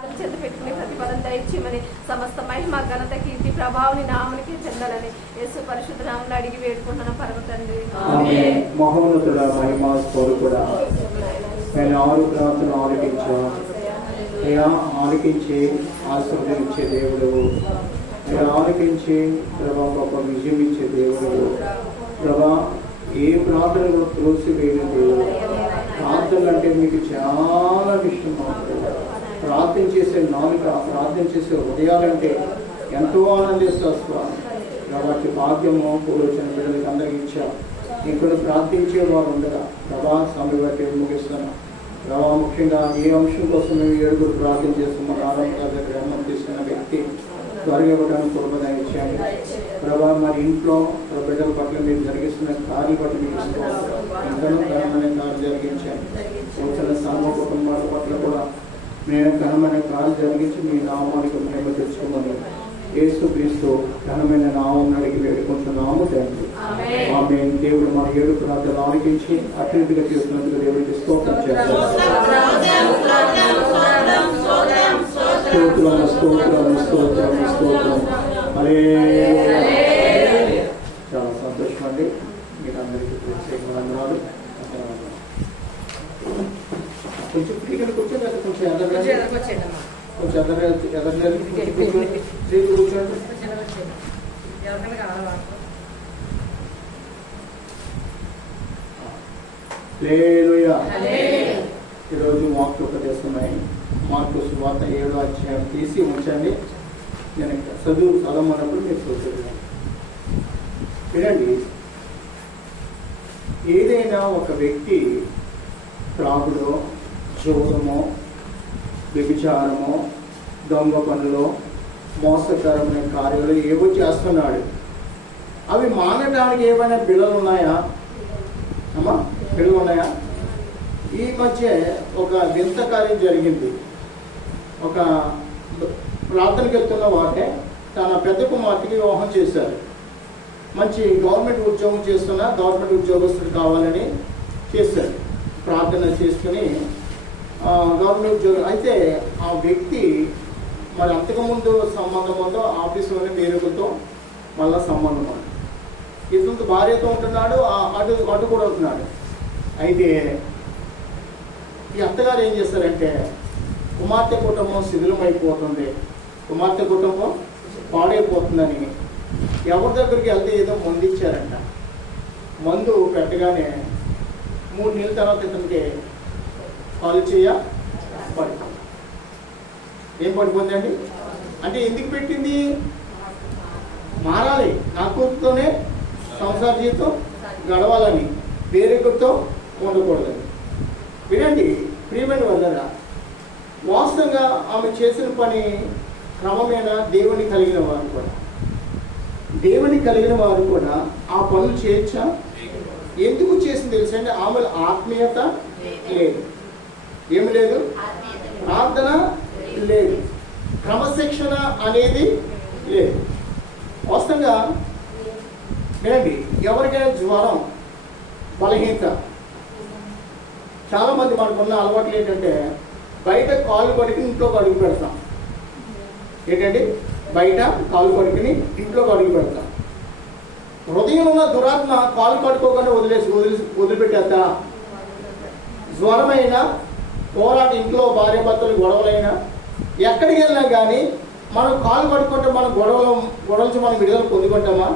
చెంత పెట్టుకునే ప్రతిఫలం దయచేయమని సమస్త మహిమ ఘనత కీర్తి ప్రభావాన్ని నామనికి చెందాలని యేసు పరిశుద్ధ నామములో అడిగి వేడుకుంటున్నాను పరమ తండ్రి. మహోన్నతుడ మహిమ స్వరూపుడా, నేను ఆరు ప్రాంతం ఆలకించి ఆశీర్వదించే దేవుడు, నేను ఆలకించి ప్రభా గొప్ప విజయం ఇచ్చే దేవుడు, ప్రభా ఏ ప్రార్థనలో త్రోసివేయని దేవుడు. ప్రార్థనలు అంటే మీకు చాలా ఇష్టం. ప్రార్థన చేసే నాలుక, ప్రార్థన చేసే హృదయాలంటే ఎంతో ఆనందిస్తారు. కాబట్టి భాగ్యము పూర్వచన బిడ్డలకి అందరికీ ఇచ్చా. ఇక్కడ ప్రార్థించే వారు ఉండగా ప్రభా సమయ బట్టి ముగిస్తాను. ప్రభా ముఖ్యంగా ఏ అంశం కోసం మేము 7 ప్రార్థన చేస్తున్నాం. ఆరోగ్య దగ్గర అన్నం తీసుకున్న వ్యక్తి త్వరగా ఇవ్వడానికి కృపణ ఇచ్చాము. ప్రభా మరి ఇంట్లో బిడ్డల పట్ల మీరు జరిగిస్తున్న కార్యం బట్టి మీకు ఇంకనూ ఘనమైన కార్యం జరిగించాము. వచ్చిన సమూహ కుటుంబాల పట్ల కూడా నేను ఘనమైన కార్యం జరిగించి మీ నామానికి మేము తెచ్చుకోమని యేసుక్రీస్తు ఘనమైన నామం అడిగి వేడుకుంటున్నాము తండ్రి. ఆమె దేవుడు మన 7 ప్రార్థనలు ఆలకించి అత్యంతగా చేస్తున్నందుకు దేవుడికి స్తోత్రం చేస్తాం. చాలా సంతోషం అండి. మీకు అందరికీ ప్రత్యేకమైన వందనాలు. కొంచెం ఇక్కడ కూర్చోండి, కొంచెం కూర్చోండి. హల్లెలూయా. ఈరోజు వాక్య ఉపదేశమై మార్కు సువార్త 7వ అధ్యాయం తీసి ఉంచండి. నేను చదవమన్నప్పుడు మీరు చూడండి. వినండి, ఏదైనా ఒక వ్యక్తి త్రాగులో, జోరమో, వ్యభిచారమో, దొంగ పనులో, మోసకరమైన కార్యాలు ఏవో చేస్తున్నాడు. అవి మానడానికి ఏమైనా బిళ్ళలు ఉన్నాయా అమ్మా? బిళ్ళలు ఉన్నాయా? ఈ మధ్య ఒక వింత కార్యం జరిగింది. ఒక ప్రార్థనకి వెళ్తున్న వాటే తన పెద్ద కుమార్తెకి వివాహం చేశారు. మంచి గవర్నమెంట్ ఉద్యోగం చేస్తున్న గవర్నమెంట్ ఉద్యోగస్తుడు కావాలని చేశారు. ప్రార్థన చేసుకుని గవర్నమెంట్ ఉద్యోగం అయితే ఆ వ్యక్తి మరి అంతకుముందు సంబంధం ఉందో ఆఫీసులోనే వేరొకరితో మళ్ళీ సంబంధం ఉంది. ఇతనితో భార్యతో ఉంటున్నాడు, అటు కూడా ఉంటున్నాడు. అయితే ఈ అత్తగారు ఏం చేస్తారంటే కుమార్తె కుటుంబం శిథిలమైపోతుంది, కుమార్తె కుటుంబం పాడైపోతుందని ఎవరి దగ్గరికి వెళ్తే ఏదో మందు ఇచ్చారంట. మందు పెట్టగానే 3 నెలల తర్వాత ఇతనికి కాలు చేయ పడిపోయింది. ఏం పడిపోతుందండి అంటే ఎందుకు పెట్టింది? మారాలి, నా కూతురుతోనే సంసార జీవితం గడవాలని, వేరొకరితో ఉండకూడదని. వినండి ప్రియమైన వాళ్ళరా, వాస్తవంగా ఆమె చేసిన పని క్రమమైన దేవుని కలిగిన వారు కూడా ఆ పనులు చేయొచ్చా? ఎందుకు చేసింది తెలుసా అండి? ఆమెలో ఆత్మీయత లేదు, ఏమి లేదు, ప్రార్థన లేదు, క్రమశిక్షణ అనేది లేదు. వాస్తవంగా వినండి, ఎవరికైనా జ్వరం, బలహీనత, చాలామంది మనకున్న అలవాట్లు ఏంటంటే బయట కాలు కడుకుని ఇంట్లోకి అడుగు పెడతాం. ఏంటండి? బయట కాలు కడుకుని ఇంట్లోకి అడుగు పెడతాం. హృదయం ఉన్న దురాత్మ కాలు కడుక్కోకుండా వదిలిపెట్టేద్దా? జ్వరమైనా, పోరాట, ఇంట్లో భార్యాభర్తలు గొడవలైనా, ఎక్కడికి వెళ్ళినా కానీ మనం కాలు కడుక్కుంటే మనం గొడవల నుంచి మనం విడుదల పొందుకుంటామా?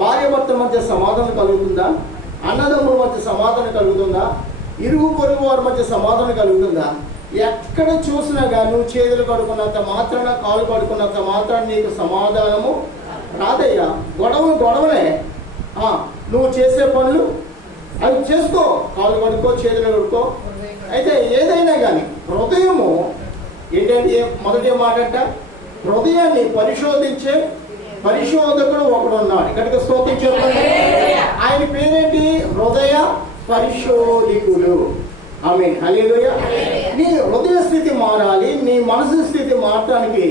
భార్యాభర్తల మధ్య సమాధానం కలుగుతుందా? అన్నదమ్ముల మధ్య సమాధానం కలుగుతుందా? ఇరుగు పొరుగు వారి మధ్య సమాధానం కలుగుతుందా? ఎక్కడ చూసినా కానీ నువ్వు చేతులు కడుకున్నంత మాత్రాన, కాలు కడుకున్నంత మాత్రాన నీకు సమాధానము రాదయ్యా. గొడవలే. నువ్వు చేసే పనులు అవి చేసుకో, కాలు కడుక్కో, చేతులు కడుక్కో. అయితే ఏదైనా కానీ హృదయము ఏంటంటే మొదటి మాటంట, హృదయాన్ని పరిశోధించే పరిశోధకుడు ఒకడు ఉన్నాడు. ఇక్కడికి స్తోత్రించే ఆయన పేరేంటి? హృదయ పరిశోధకుడు. ఆమేన్, హల్లెలూయా. నీ హృదయ స్థితి మారాలి, నీ మనసు స్థితి మారటానికి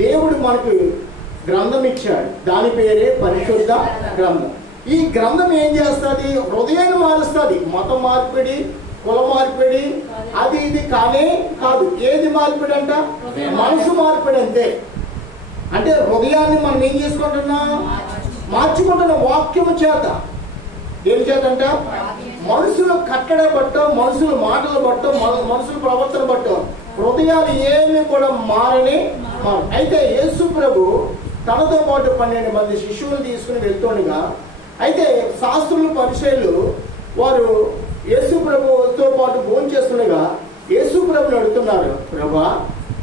దేవుడు మనకు గ్రంథం ఇచ్చాడు. దాని పేరే పరిశుద్ధ గ్రంథం. ఈ గ్రంథం ఏం చేస్తుంది? హృదయాన్ని మారుస్తుంది. మత మార్పిడి కుల మార్పిడి అది ఇది కానీ కాదు. ఏది మార్పిడి అంట? మనసు మార్పిడి అంతే. అంటే హృదయాన్ని మనం ఏం చేసుకుంటున్నాం? మార్చుకుంటున్న వాక్యము చేత. దేని చేత అంట? మనుషులు కట్టడ బట్టో, మనుషులు మాటలు బట్టో, మనుషుల ప్రవర్తన బట్టో హృదయాలు ఏమి కూడా మారని. అయితే యేసు ప్రభు తనతో పాటు 12 మంది శిష్యులను తీసుకుని వెళ్తుండగా, అయితే శాస్త్రులు పరిచయులు వారు యేసు ప్రభుతో పాటు భోజనం చేస్తుండగా యేసు ప్రభుని అడుగుతున్నారు, ప్రభా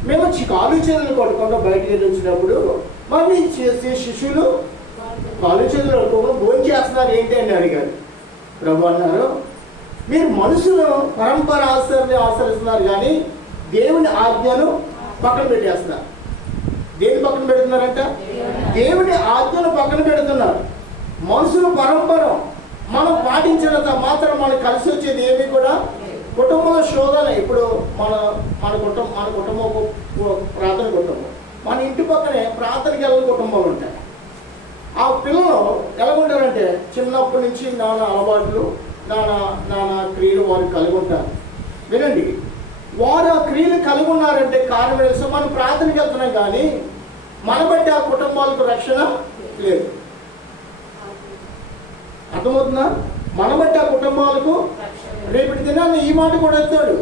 మేము కాలు చేతులు కొట్టకుండా బయటికి వెళ్ళి వచ్చినప్పుడు మరి చేసే శిష్యులు కాలు చేతులు కొట్టుకోకుండా భోజనం చేస్తున్నారు ఏంటి అని అడిగారు. ప్రభు అన్నారు, మీరు మనుషులు పరంపర ఆచరిస్తున్నారు కానీ దేవుని ఆజ్ఞను పక్కన పెట్టేస్తున్నారు. దేని పక్కన పెడుతున్నారంట? దేవుని ఆజ్ఞను పక్కన పెడుతున్నారు. మనుషుల పరంపర మనం పాటించినంత మాత్రం మనకు కలిసి వచ్చేది ఏమి కూడా. కుటుంబంలో శోధన. ఇప్పుడు మన కుటుంబం ప్రార్థన కుటుంబం, మన ఇంటి పక్కనే ప్రార్థనకి వెళ్ళిన కుటుంబాలు ఉంటాయి. ఆ పిల్లలు ఎలా ఉంటారంటే చిన్నప్పటి నుంచి నానా అలవాట్లు, నానా క్రియలు వారు కలిగి ఉంటారు. వినండి, వారు ఆ క్రియలు కలిగి ఉన్నారంటే కారణం తెలుసు, మనం ప్రార్థనకి వెళ్తున్నాం కానీ మన బట్టి ఆ కుటుంబాలకు రక్షణ లేదు. అర్థమవుతుందా? మన బట్టి ఆ కుటుంబాలకు రేపటి దినాన్ని ఈ మాట కూడా ఎత్తాడు.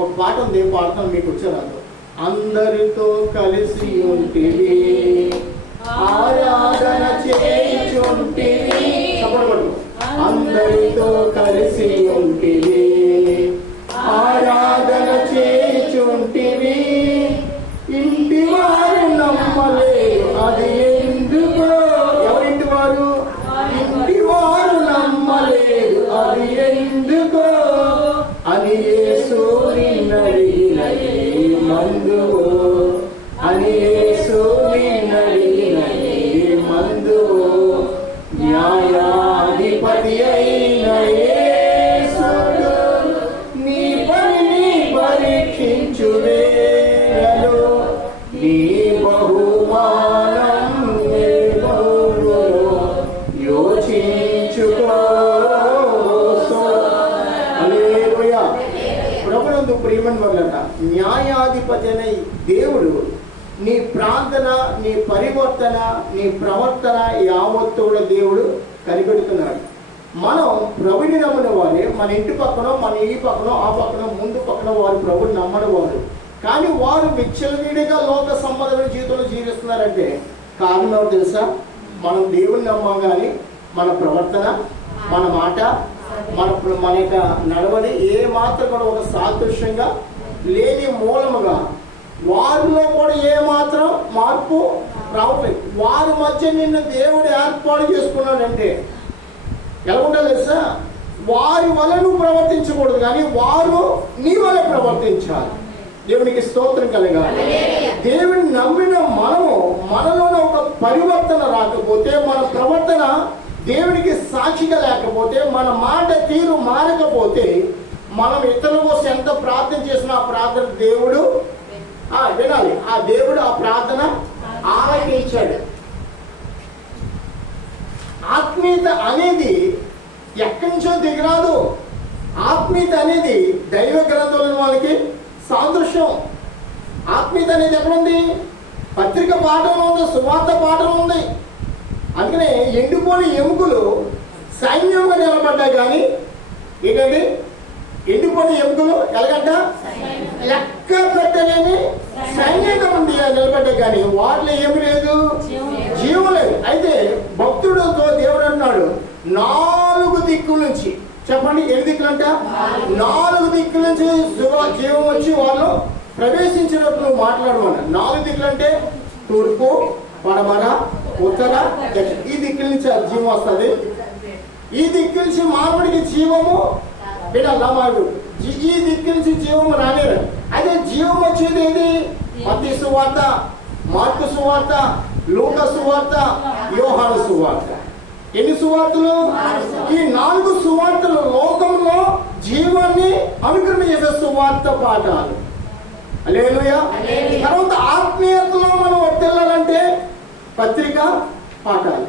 ఒక పాట ఉంది, పాడతాను, మీకు వచ్చేరాదు. అందరితో కలిసి ఉంటివి, ఆరాధన చేయుచుంటివి. చెప్పకూడదు. అందరితో కలిసి ఉంటివి, ఆరాధన చేయుచుంటివి, ఇంటి వారు నమ్మలేదు అది ఎందుకో. ఎవరింటి వారు? ఇంటి వారు నమ్మలేదు అది ఎందుకో అని యేసు నిన్నడిగినది మందు, అని యేసు నిన్నడిగినది మందు. న్యాయాధిపతి అయిన యేసుడు నీ పనిని పరీక్షించువేళలో నీ బహుమానం యోచించుకో. హల్లెలూయా. ప్రభునందు ప్రియమైన వాళ్ళట, న్యాయాధిపతి అనే దేవుడు నీ ప్రార్థన, నీ పరివర్తన, నీ ప్రవర్తన యావత్తు కూడా దేవుడు కనిపెడుతున్నాడు. మనం ప్రభుని నమ్మిన వారే, మన ఇంటి పక్కన, మన ఈ పక్కన, ఆ పక్కన, ముందు పక్కన వారు ప్రభుని నమ్మని వారు. కానీ వారు విచ్చలవిడిగా లోక సంబంధమైన జీవితంలో జీవిస్తున్నారంటే కారణం ఎవరు తెలుసా? మనం దేవుని నమ్మం కానీ మన ప్రవర్తన, మన మాట, మన యొక్క నడవడి ఏ మాత్రం కూడా ఒక సాదృశ్యంగా లేని మూలముగా వారిలో కూడా ఏ మాత్రం మార్పు రావట్లేదు. వారి మధ్య నిన్ను దేవుడు ఏర్పాటు చేసుకున్నాడంటే ఎలా ఉండాలి తెలుసా? వారి వల్ల నువ్వు ప్రవర్తించకూడదు కానీ వారు నీ వల్ల ప్రవర్తించాలి. దేవునికి స్తోత్రం కలగాలి. దేవుని నమ్మిన మనలోనే ఒక పరివర్తన రాకపోతే, మన ప్రవర్తన దేవునికి సాక్షిగా లేకపోతే, మన మాట తీరు మారకపోతే, మనం ఇతరుల కోసం ఎంత ప్రార్థన చేసినా ఆ ప్రార్థన దేవుడు వినాలి. ఆ దేవుడు ఆ ప్రార్థన ఆలకించాడు. ఆత్మీయత అనేది ఎక్కడి నుంచో దిగిరాదు. ఆత్మీయత అనేది దైవ గ్రంథంలో వాళ్ళకి సాదృశ్యం. ఆత్మీయత అనేది ఎక్కడుంది? పత్రిక పాఠంలో ఉంది, సువార్త పాఠంలో ఉంది. అందుకనే ఎండిపోని ఎముకలు సైన్యంగా నిలబడ్డాయి కానీ ఏంటండి? ఎండిపోని ఎముకలు ఎలాగంట? లెక్క పెట్టలేని సైన్యంగా ఉంది నిలబడ్డాయి కానీ వాటిలో ఏమి లేదు, జీవం లేదు. అయితే భక్తుడితో దేవుడు అన్నాడు, 4 దిక్కుల నుంచి, చెప్పండి ఎన్ని దిక్కులంట? 4 దిక్కుల నుంచి జీవం వచ్చి వాళ్ళు ప్రవేశించినట్లు మాట్లాడమన్నా. 4 దిక్కులు అంటే తూర్పు, పడమర, ఉత్తర, దక్షిణ. ఈ దిక్కుల నుంచి జీవం వస్తుంది. ఈ దిక్కు నుంచి మానవుడికి జీవము వినాలా? మానవుడు ఈ దిక్కు నుంచి జీవము రాలేదు. అదే జీవం వచ్చేది ఏది? మత్తయి సువార్త, మార్కు సువార్త, లూకా సువార్త, యోహాను సువార్త. ఎన్ని సువార్తలు? ఈ 4 సువార్తలు లోకంలో జీవాన్ని అనుకరణ చేసే సువార్త పాఠాలు. హల్లెలూయా. తర్వాత ఆత్మీయతలో మనం వర్తిల్లాలంటే పత్రిక పాఠాలు.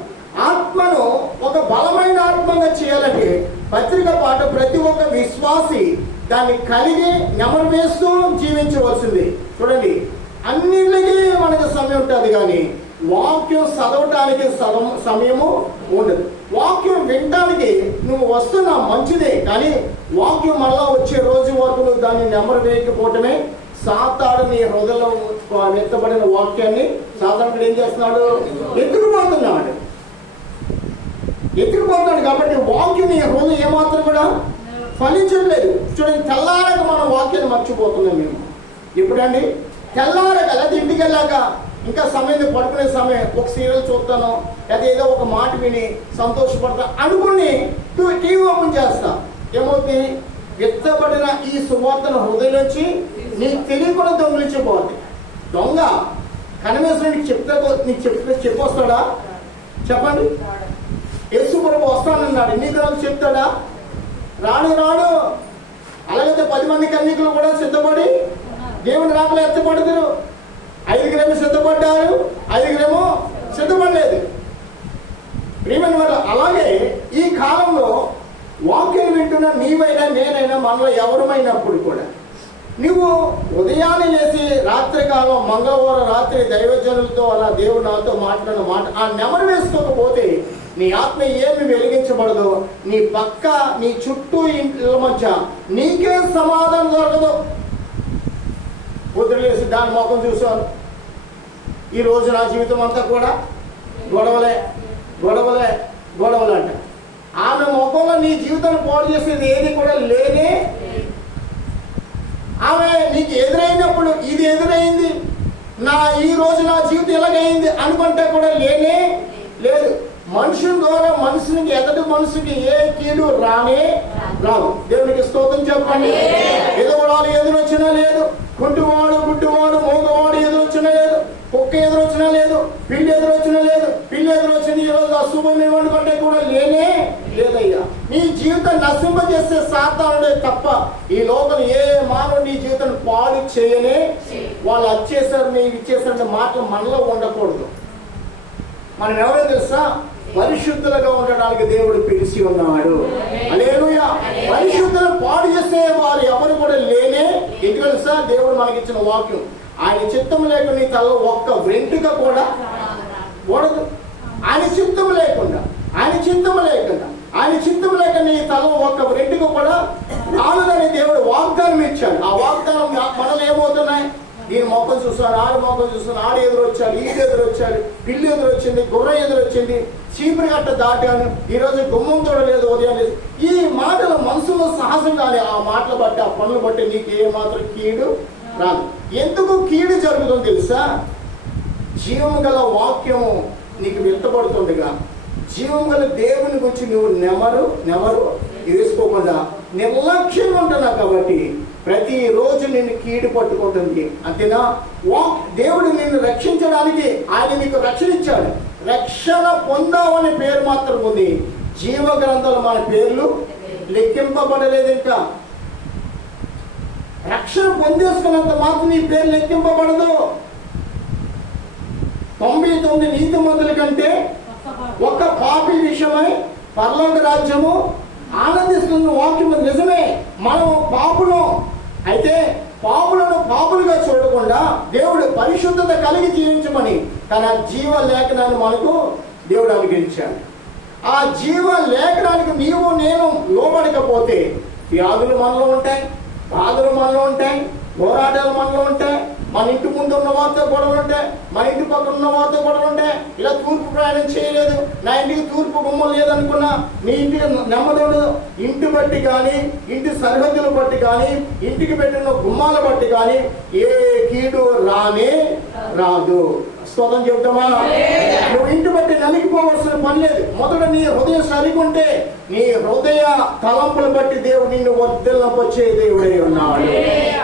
ఆత్మను ఒక బలమైన ఆత్మగా చేయాలంటే పత్రిక పాట ప్రతి ఒక్క విశ్వాసి దాన్ని కలిగి నెమరు వేస్తూ జీవించవలసింది. చూడండి, అన్నిటికీ మనకు సమయం ఉంటుంది, కానీ వాక్యం చదవటానికి సమయము ఉండదు. వాక్యం వినటానికి నువ్వు వస్తున్నా మంచిదే, కానీ వాక్యం మళ్ళా వచ్చే రోజు వరకు నువ్వు దాన్ని నెమరు వేయకపోవటమే. సాతాను నీ హృదయంలో ఎత్తబడిన వాక్యాన్ని సాతానుడు ఏం చేస్తున్నాడు? ఎత్తుకుపోతున్నాడు. కాబట్టి వాక్యం నీ హృదయం ఏమాత్రం కూడా ఫలించట్లేదు. చూడండి, తెల్లారక మనం వాక్యాన్ని మర్చిపోతున్నాం. మేము ఎప్పుడండి? తెల్లారక, లేదా ఇంటికి వెళ్ళాక, ఇంకా సమయం పడుకునే సమయం, ఒక సీరియల్ చూస్తాను, లేదా ఏదో ఒక మాట విని సంతోషపడతా అనుకుని టీవీ ఓపెన్ చేస్తా. ఏమవుతుంది? ఎత్తబడిన ఈ సువార్తను హృదయం నుంచి నీకు తెలియకుండా దొంగిలించిపోతుంది. దొంగ కనివేసిన నీకు చెప్పొస్తాడా? చెప్పండి. యేసు ప్రభు వస్తానన్నాడు, నీకు చెప్తాడా? రాడు. అలాగైతే 10 మంది కన్యకులు కూడా సిద్ధపడి దేవుని రాకలో ఎత్తపడతారు. 5 సిద్ధపడ్డారు, 5 సిద్ధపడలేదు. ప్రియమైన వారు, అలాగే ఈ కాలంలో వాక్యం వింటున్న నీవైనా నేనైనా మనలో ఎవరమైనప్పుడు కూడా నువ్వు ఉదయాన్నే లేచి రాత్రికాలం మంగళవారం రాత్రి దైవజనులతో అలా దేవుడు నాతో మాట్లాడిన మాట ఆ నెమరు వేసుకోకపోతే నీ ఆత్మ ఏమి వెలిగించబడదో, నీ పక్క నీ చుట్టూ ఇంట్లో మధ్య నీకే సమాధానం దొరకదు. పొద్దులేసి దాని ముఖం చూశాను, ఈ రోజు నా జీవితం అంతా కూడా గొడవలే అంట. ఆమె ముఖంలో నీ జీవితాన్ని పాడు చేసేది ఏది కూడా లేనే. ఆమె నీకు ఎదురైనప్పుడు ఇది ఎదురైంది, ఈ రోజు నా జీవితం ఎలాగైంది అనుకుంటే కూడా లేనే లేదు. మనుషుల ద్వారా మనుషునికి ఎదటి మనుషుకి ఏ కీడు రాదు. దేవునికి స్తోత్రం చెప్పండి. ఎదుగుడాలు ఎదురొచ్చినా లేదు, గుడ్డివాడు మోగవాడు ఎదురొచ్చినా లేదు, కుక్క ఎదురొచ్చినా లేదు, పిల్లి ఎదురొచ్చినా లేదు. పిల్లి ఎదురొచ్చింది ఈరోజు అశుభం ఏమనుకుంటే కూడా లేనే లేదయ్యా. నీ జీవితం నశింపజేసే సాతానుడే తప్ప ఈ లోకం ఏ మానవుడు నీ జీవితాన్ని పాడు చేయనే. వాళ్ళు వచ్చేసారు, నీవు ఇచ్చేసారంటే మాటలు మనలో ఉండకూడదు. మనం ఎవరో తెలుసా? పరిశుద్ధులుగా ఉండడానికి దేవుడు పిలిచి ఉన్నాడు. హల్లెలూయా. పరిశుద్ధులు పాడు చేసే వారు ఎవరు కూడా లేనే. ఎందుకు తెలుసా? దేవుడు మనకిచ్చిన వాక్యం, ఆయన చిత్తం లేకుండా నీ తల ఒక్క వెంట్రుక కూడా కూడదు. ఆయన చిత్తం లేకుండా నీ తల ఒక్క వెంట్రుక కూడా రాలేదని దేవుడు వాగ్దానం ఇచ్చాడు. ఆ వాగ్దానం మనలో ఏమవుతున్నాయి? దీని మొక్కలు చూస్తున్నాడు, ఆడు మొక్కలు చూస్తున్నాడు, ఆడు ఎదురొచ్చాడు, ఈడు ఎదురొచ్చాడు, పిల్లి ఎదురొచ్చింది, గుర్రం ఎదురొచ్చింది, చీపురు గట్ట దాటాను, ఈరోజు గుమ్మం తోడలేదు, ఉదయం లేదు. ఈ మాటలు మనసులో సహజంగానే ఆ మాటలు బట్టి ఆ పనులు బట్టి నీకు ఏ మాత్రం కీడు రాదు. ఎందుకు కీడు జరుగుతుందో తెలుసా? జీవము గల వాక్యము నీకు విత్తబడుతుండగా జీవము గల దేవుని గురించి నువ్వు నెమరు వేసుకోకుండా నిర్లక్ష్యంగా ఉంటున్నావు. కాబట్టి ప్రతిరోజు నిన్ను కీడు పట్టుకుంటుంది. అంతేనా? దేవుడు నిన్ను రక్షించడానికి ఆయన నీకు రక్షణ ఇచ్చాడు. రక్షణ పొందావనే పేరు మాత్రం ఉంది. జీవ గ్రంథంలో మన పేర్లు లెక్కింపబడలేదు. ఇంకా రక్షణ పొందేసుకున్నంత మాత్రం నీ పేరు లెక్కింపబడదు. 99 నీతిమంతుల కంటే ఒక పాపి విషయమై పరలోక రాజ్యము ఆనందిస్తున్న వాక్యం నిజమే. మనం పాపులం అయితే పాపులను పాపులుగా చూడకుండా దేవుడు పరిశుద్ధత కలిగి జీవించమని తన జీవ లేఖనాన్ని మనకు దేవుడు అనుగ్రహించాడు. ఆ జీవ లేఖనానికి నీవు నేను లోబడకపోతే వ్యాధులు మనలో ఉంటాయి, బాధలు మనలో ఉంటాయి, పోరాటాలు మనలో ఉంటాయి, మన ఇంటి ముందు ఉన్న వారితో గొడవలు ఉంటాయి, మన ఇంటి పక్కన ఉన్న వారితో గొడవలు ఉంటాయి. ఇలా తూర్పు ప్రయాణం చేయలేదు, నా ఇంటికి తూర్పు గుమ్మం లేదనుకున్నా నీ ఇంటికి నెమ్మది ఉండదు. ఇంటి బట్టి కానీ, ఇంటి సరిహద్దులు బట్టి కానీ, ఇంటికి పెట్టిన గుమ్మాల బట్టి కానీ ఏ కీడు రాదు. స్తోత్రం చెబుతామా? నువ్వు ఇంటి బట్టి నలిగిపోవలసిన పని లేదు. మొదట నీ హృదయం సరికుంటే నీ హృదయ తలంపులు బట్టి దేవుడు నిన్ను వర్ధిల్లపొచ్చే దేవుడై ఉన్నాడు.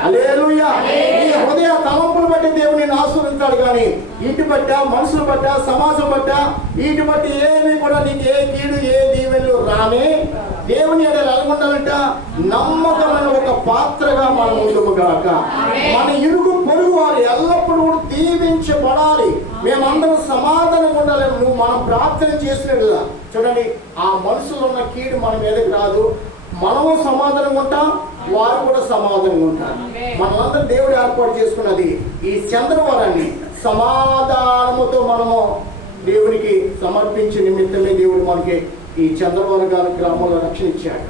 హల్లెలూయా. నీ హృదయ తలంపులు బట్టి దేవుడు నిన్ను ఆశీర్వదించాడు. కానీ ఇంటి బట్ట, మనుషులు బట్ట, సమాజం బట్ట వీటి బట్టి ఏమి కూడా నీకు ఏ కీడు ఏ దీవెనలు రానే. దేవుని ఎడల ఎలాగుండాలంట? నమ్మకమైన ఒక పాత్రగా మనం ఉండుగాక. మన ఇరుగు పొరుగు వారు ఎల్లప్పుడూ దీవించబడాలి. మేమందరం సమాధానం ఉండాలి. నువ్వు మనం ప్రార్థన చేసినట్లుగా చూడండి, ఆ మనసులో ఉన్న కీడు మన మీదకి రాదు. మనము సమాధానంగా ఉంటాం, వారు కూడా సమాధానంగా ఉంటారు. మనమందరం దేవుడు ఏర్పాటు చేసుకున్నది ఈ చంద్రవరాన్ని సమాధానముతో మనము దేవునికి సమర్పించే నిమిత్తమే దేవుడు మనకి ఈ చంద్రవరం గ్రామంలో రక్షణ ఇచ్చాడు.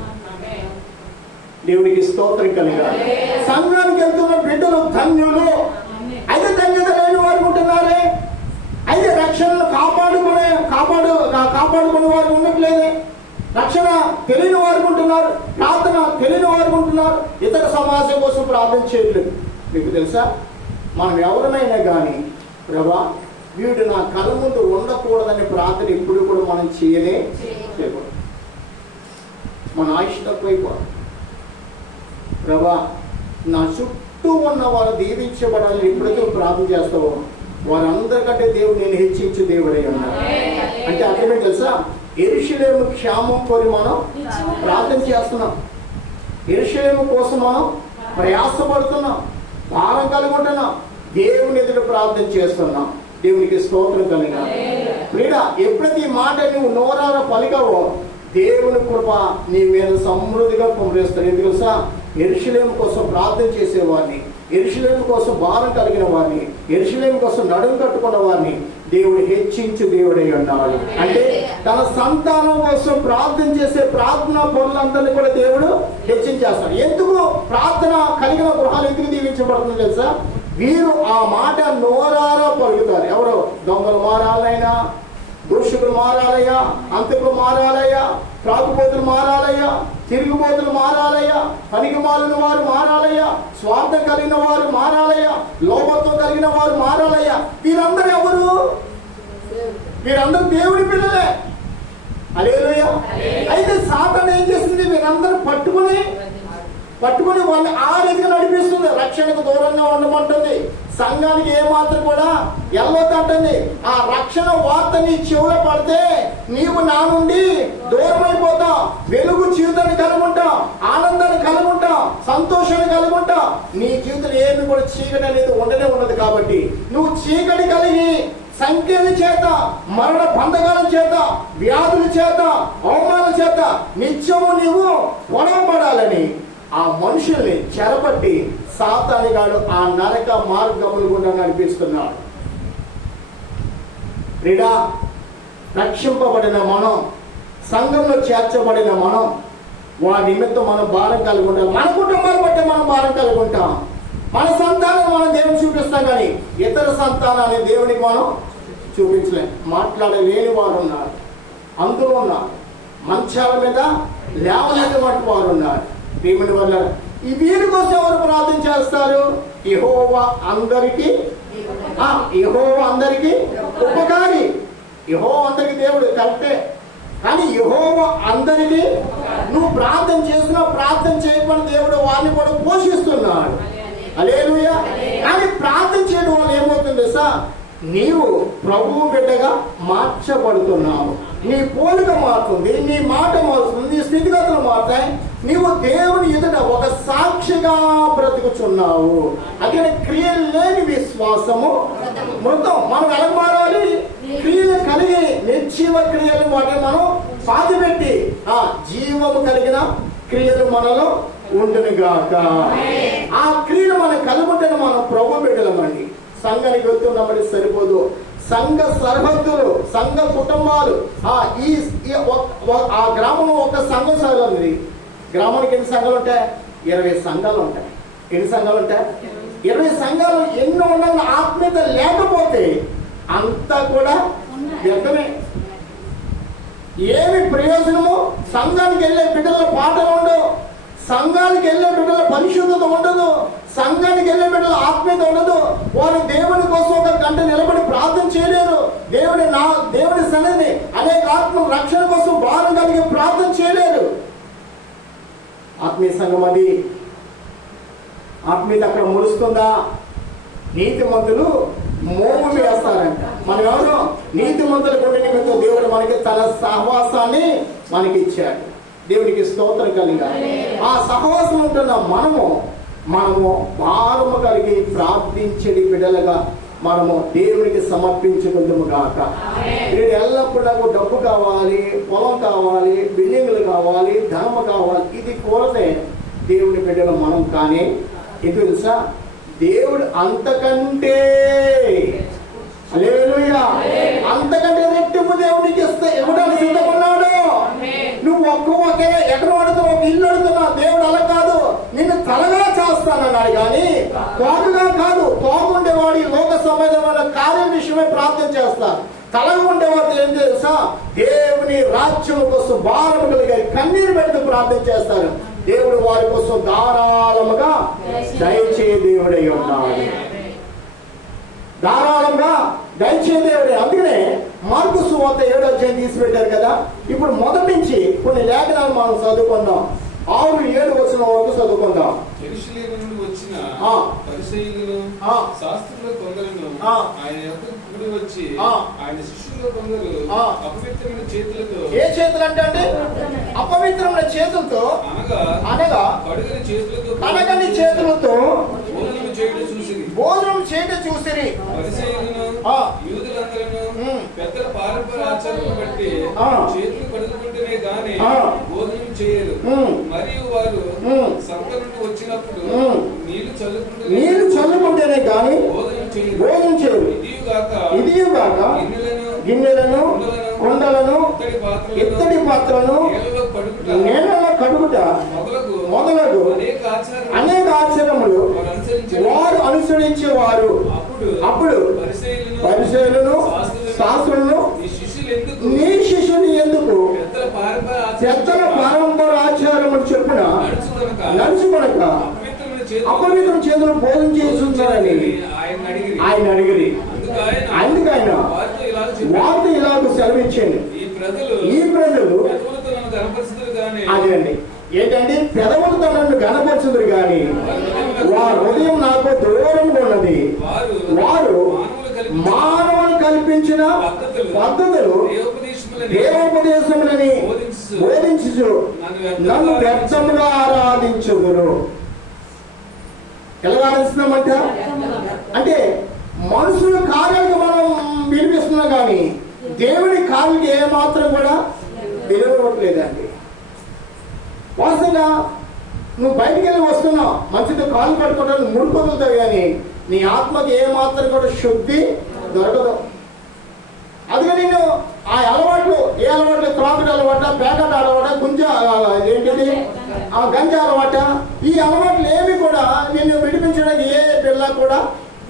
దేవుడికి స్తోత్రం కలగాలి. సంఘానికి వెళ్తున్న బిడ్డలు ధన్యులు. అయితే ధన్యత లేని వారు ఉంటున్నారే, అయితే రక్షణను కాపాడుకునే వారు ఉండట్లేదే. రక్షణ తెలియని వారు ఉంటున్నారు, ప్రార్థన తెలియని వారు ఉంటున్నారు, ఇతర సమాజం కోసం ప్రార్థన చేయట్లేదు. మీకు తెలుసా, మనం ఎవరినైనా కానీ ప్రభా వీడు నా కళ్ళ ముందు ఉండకూడదని ప్రార్థన ఇప్పుడు కూడా మనం చేయకూడదు. మన ఆయుష్ తక్కువైపోవాలి. ప్రభా నా చుట్టూ ఉన్న వారు దీవించబడాలని ఎప్పుడైతే ప్రార్థన చేస్తావో వారందరికంటే దేవుడు నేను హెచ్చించే దేవుడై ఉన్నాడు. అంటే అర్థమే తెలుసా, యెరూషలేము క్షేమం కోరి మనం ప్రార్థన చేస్తున్నాం. యెరూషలేము కోసం మనం ప్రయాసపడుతున్నాం, భారం కలిగి ఉంటున్నాం, దేవుని ఎదుట ప్రార్థన చేస్తున్నాం. దేవునికి స్తోత్రం కలిగినాడు. ప్రియుడ, ఎప్పుడైతే ఈ మాట నువ్వు నోరార పలికావో దేవుని కృప నీ మీద సమృద్ధిగా కుమరిస్తాడు. ఎందుకు తెలుసా, యెరూషలేము కోసం ప్రార్థన చేసేవారిని, యెరూషలేము కోసం భారం కలిగిన వారిని, యెరూషలేము కోసం నడుము కట్టుకున్న వారిని దేవుడు హెచ్చించు దేవుడై ఉన్నాడు. అంటే తన సంతానం కోసం ప్రార్థన చేసే ప్రార్థనా పనులందరినీ కూడా దేవుడు హెచ్చించేస్తాడు. ఎందుకు ప్రార్థన కలిగిన గృహాలు ఎందుకు దీవించబడుతుంది తెలుసా, వీరు ఆ మాట నోరారా పలుకుతారు. ఎవరు? దొంగలు మారాలైనా, దూషకులు మారాలయ్యా, అంతకులు మారాలయ్యా, త్రాగుబోతులు మారాలయ్యా, తిరుగుబోతులు మారాలయ్యా, పనికిమాలిన వారు మారాలయ్యా, స్వార్థం కలిగిన వారు మారాలయ్యా, లోపత్వం కలిగిన వారు మారాలయ్యా. వీరందరూ ఎవరు? వీరందరూ దేవుడి పిల్లలే. హల్లెలూయా. అయితే సాతాను ఏం చేస్తుంది, వీరందరూ పట్టుకుని వాళ్ళని ఆ రీతిగా నడిపిస్తుంది. రక్షణకు దూరంగా ఉండమంటుంది. సంఘానికి ఏమాత్రం కూడా వెళ్ళొద్దంటుంది. ఆ రక్షణ వార్త నీ చెవులో పడితే నీవు నా నుండి దూరం అయిపోతావు. వెలుగు జీవితాన్ని కలుగుంటావు, ఆనందాన్ని కలుగుంటావు, సంతోషాన్ని కలుగుంటావు. నీ జీవితంలో ఏమి కూడా చీకటి అనేది ఉండనే ఉన్నది. కాబట్టి నువ్వు చీకటి కలిగి సంఖ్యల చేత, మరణ బంధకాల చేత, వ్యాధుల చేత, అవమానాల చేత నిత్యము నీవు పొడవబడాలని ఆ మనుషుల్ని చెరపట్టి సాతానుగాడు ఆ నరక మార్గములు గుండా నడిపిస్తున్నాడు. క్రీడా రక్షింపబడిన మనం, సంఘంలో చేర్చబడిన మనం, వారి నిమిత్తం మనం భారం కలిగి ఉంటాం. మన కుటుంబాన్ని బట్టి మనం భారం కలిగి ఉంటాం. మన సంతానం మనం దేవుని చూపిస్తాం, కానీ ఇతర సంతానాన్ని దేవునికి మనం చూపించలేం. మాట్లాడలేని వారు ఉన్నారు, అందులో ఉన్నారు, మంచాల మీద లేవలేని వారు ఉన్నారు. దేవుని వల్ల ఈ వీరి కోసం ఎవరు ప్రార్థన చేస్తారు? యెహోవా అందరికీ ఉపకారి. యెహోవా అందరికీ దేవుడు కరెక్టే, కానీ యెహోవా అందరికీ నువ్వు ప్రార్థన చేసినా ప్రార్థన చేయకుండా దేవుడు వారిని కూడా పోషిస్తున్నాడు. హల్లెలూయా. కానీ ప్రార్థన చేయడం వల్ల ఏమవుతుంది సార్, నీవు ప్రభువు బిడ్డగా మార్చబడుతున్నావు. నీ పోలిక మారుతుంది, నీ మాట మారుతుంది, నీ స్థితిగతులు మారుతాయి. నీవు దేవుని ఎదుట ఒక సాక్షిగా బ్రతుకుచున్నావు. అక్కడ క్రియలు లేని విశ్వాసము మృతం. మనం ఎలా మారాలి? క్రియలు కలిగి నిర్జీవ క్రియలు వాటిని మనం పాతిపెట్టి ఆ జీవము కలిగిన క్రియలు మనలో ఉండునుగాక. ఆ క్రియలు మనం కలుగుంటే మనం ప్రభు బిడ్డలమండి. సంఘానికి వెళ్తున్నామని సరిపోదు. సంఘ సరిహద్దులు, సంఘ కుటుంబాలు, ఆ గ్రామంలో ఒక సంఘం సాగుతుంది. గ్రామానికి ఎన్ని సంఘాలు ఉంటాయి? 20 సంఘాలు ఉంటాయి. ఎన్ని సంఘాలు ఉంటాయి? 20 సంఘాలు. ఎన్నో ఉండాలని ఆత్మీయత లేకపోతే అంతా కూడా వ్యర్థమే. ఏమి ప్రయోజనము? సంఘానికి వెళ్ళే బిడ్డల పాటలు ఉండవు, సంఘానికి వెళ్ళే బిడ్డల పరిశుద్ధత ఉండదు, సంఘానికి వెళ్ళే బిడ్డల ఆత్మీయత ఉండదు. వారు దేవుని కోసం ఒక గంట నిలబడి ప్రార్థన చేయలేరు. దేవుని సన్నిధిని అనేక ఆత్మ రక్షణ కోసం భారం కలిగి ప్రార్థన చేయలేరు. ఆత్మీయ సంఘం అది. ఆత్మీయత అక్కడ ములుస్తుందా? నీతిమంతులు మోము వేస్తారంట. మనం ఎవరు? నీతిమంతుల గుండె నిమిత్తం దేవుడు మనకి తన సహవాసాన్ని మనకి ఇచ్చాడు. దేవుడికి స్తోత్రం కలిగాలి. ఆ సహవాసం ఉంటున్న మనము భారము కలిగి ప్రార్థించడి బిడ్డలుగా మనము దేవునికి సమర్పించుకుందాము గాక. నేను ఎల్లప్పుడూ నాకు డబ్బు కావాలి, పొలం కావాలి, బిల్డింగ్లు కావాలి, ధనము కావాలి, ఇది కోరతే దేవుని బిడ్డలు మనం. కానీ ఇది తెలుసా, దేవుడు అంతకంటే హల్లెలూయా అంతకంటే రెట్టింపు దేవునికి ఇవ్వడానికి సిద్ధపడ్డాడు. నువ్వు ఒకే ఎక్కడ పడుతున్నావు, ఒక ఇల్లు అడుగుతున్నావు, దేవుడు అలా కాదు, నిన్ను తలగా చేస్తానన్నాడు. కానీ తోకగా కాదు. తోక ఉండేవాడు ఈ లోక సంబంధమైన కార్యం విషయమై ప్రార్థన చేస్తారు. తలగా ఉండేవాడు ఏం తెలుసా, దేవుని రాజ్యం కోసం భారం కలిగి కన్నీరు పెడుతూ ప్రార్థన చేస్తారు. దేవుడు వారి కోసం ధారాళముగా దయచే దేవుడై ఉన్నాడు. ధారాళంగా దయచే దేవుడే. అందుకనే మార్కు సువార్త 7వ అధ్యాయం తీసిపెట్టారు కదా. ఇప్పుడు మొదటి నుంచి కొన్ని లేఖనాలు మనం చదువుకుందాం. 6-7 వచనం వరకు చదువుకుందాం. యెరూషలేము నుండి వచ్చిన పరిసయ్యులను శాస్త్రుల కొందరును ఆయన యొద్దకు కూడి వచ్చి ఆయన శిష్యుల కొందరు అపవిత్రమైన చేతులతో, ఏ చేతులు అంటే అపవిత్రమైన చేతులతో అనగా కడగని చేతులతో భోజనం చేయడం చూసిరి. పరిసయ్యులను యూదులందరూ పెద్దల పారంపర్య ఆచారం బట్టి చేతులు కడుగుకుంటేనే గాని భోజనం చేయరు. మరియు వారు సంత నుండి వచ్చినప్పుడు నీళ్లు చల్లుకుంటేనే గాని భోజనం చేయరు. ఇదియుగాక గిన్నెలను, కుండలను, ఇత్తడి పాత్రలను నేలలో కడుగుట మొదలగు అనేక ఆచరణములు వారు అనుసరించేవారు. అప్పుడు పరిసయ్యులను శాస్త్రులను, నీ శిష్యుని ఎందుకు పెద్దల పారంపర ఆచారములు చెప్పున నడుచుకొనక అపవిత్రం చేతులు భోజనం చేస్తున్నారని ఆయన అడిగిరి. అందుకైనా వార్త ఇలాగ సెలవించండి, ఈ ప్రజలు అదే అండి ఏంటంటే పెదవులతో నన్ను గణపరచుదురు కానీ వారి హృదయం నాకు దూరంగా ఉన్నది. వారు మానవులు కల్పించిన పద్ధతులు దేవోపదేశములని బోధించు నన్ను వ్యర్థముగా ఆరాధించుదురు. ఎలా ఆరాధిస్తున్నామంట అంటే మనుషుల కార్యాలకు మనం వినిపిస్తున్నాం కానీ దేవుని కార్యాలకు ఏమాత్రం కూడా విలువట్లేదండి. వాస్తవంగా నువ్వు బయటికి వెళ్ళి వస్తున్నావు, మంచితో కాలు పట్టుకోవడానికి ముడిపోతుంటావు, కానీ నీ ఆత్మకి ఏమాత్రం కూడా శుద్ధి దొరకదు. అందుకని నేను ఆ అలవాట్లు, ఏ అలవాట్లు, త్రాగుడు అలవాట, పేకట అలవాట, ఏంటిది గంజా అలవాట, ఈ అలవాట్లు ఏమి కూడా నిన్ను విడిపించడానికి ఏ బిళ్ళ కూడా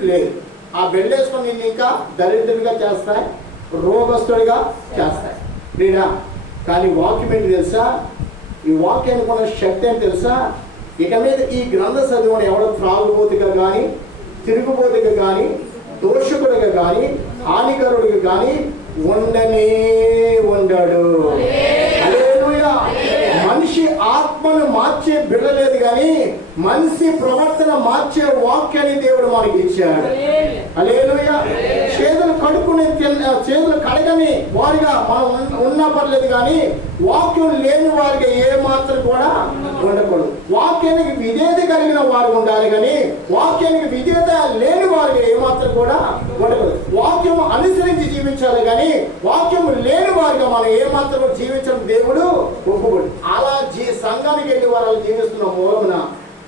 లేదు. ఆ బిళ్ళేసుకొని నిన్ను ఇంకా దరిద్రుడిగా చేస్తాయి, రోగస్తుడిగా చేస్తాయి నేనా. కానీ వాక్యం ఏంటి తెలుసా, ఈ వాక్యానికి ఉన్న శక్తి ఏంటి తెలుసా, ఇక మీద ఈ గ్రంథ చదివిన ఎవడో త్రాగుబోతుగా కానీ, తిరుగుబోతుగా కానీ, దోషకుడిగా కానీ, హానికరుడిగా కానీ ఉండనే ఉండాడు. హల్లెలూయా. మనిషి ఆత్మను మార్చే బిడలేదు కానీ మనిషి ప్రవర్తన మార్చే వాక్యాన్ని దేవుడు మనకి ఇచ్చాడు. హల్లెలూయా. చేతులు కడగని వారిగా మనం ఉన్నా పర్లేదు కానీ వాక్యం లేని వారికి ఏ మాత్రం కూడా ఉండకూడదు. వాక్యానికి విధేయత కలిగిన వారు ఉండాలి కానీ వాక్యానికి విధేయత లేని వారికి ఏ మాత్రం కూడా ఉండకూడదు. వాక్యం అనుసరించి జీవించాలి కానీ వాక్యం లేని వారిగా మనం ఏ మాత్రం జీవించడం దేవుడు ఒప్పుకోడు. అలా సంఘానికి వెళ్ళి వారు జీవిస్తున్న మూలమున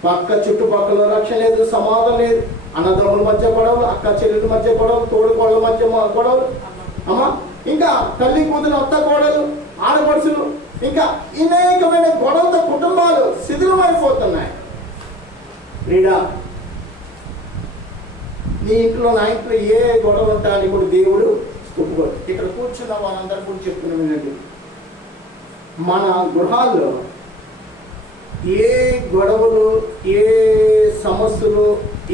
పక్క చుట్టుపక్కల రక్షణ లేదు, సమాధానం లేదు, అన్నదమ్ముల మధ్య గొడవలు, అక్క చెల్లెల మధ్య గొడవలు, తోడుకోళ్ళ మధ్య గొడవలు, అమ్మా ఇంకా తల్లి కూతురు, అత్త కోడలు, ఆడపడుచులు, ఇంకా అనేకమైన గొడవలతో కుటుంబాలు శిథిలమైపోతున్నాయి. క్రీడా నీ ఇంట్లో నా ఇంట్లో ఏ గొడవ ఉంటాయని కూడా దేవుడు ఒప్పుకోడు. ఇక్కడ కూర్చున్న వాళ్ళందరూ కూడా చెప్తున్నాం ఏంటంటే మన గృహాల్లో ఏ గొడవలు, ఏ సమస్యలు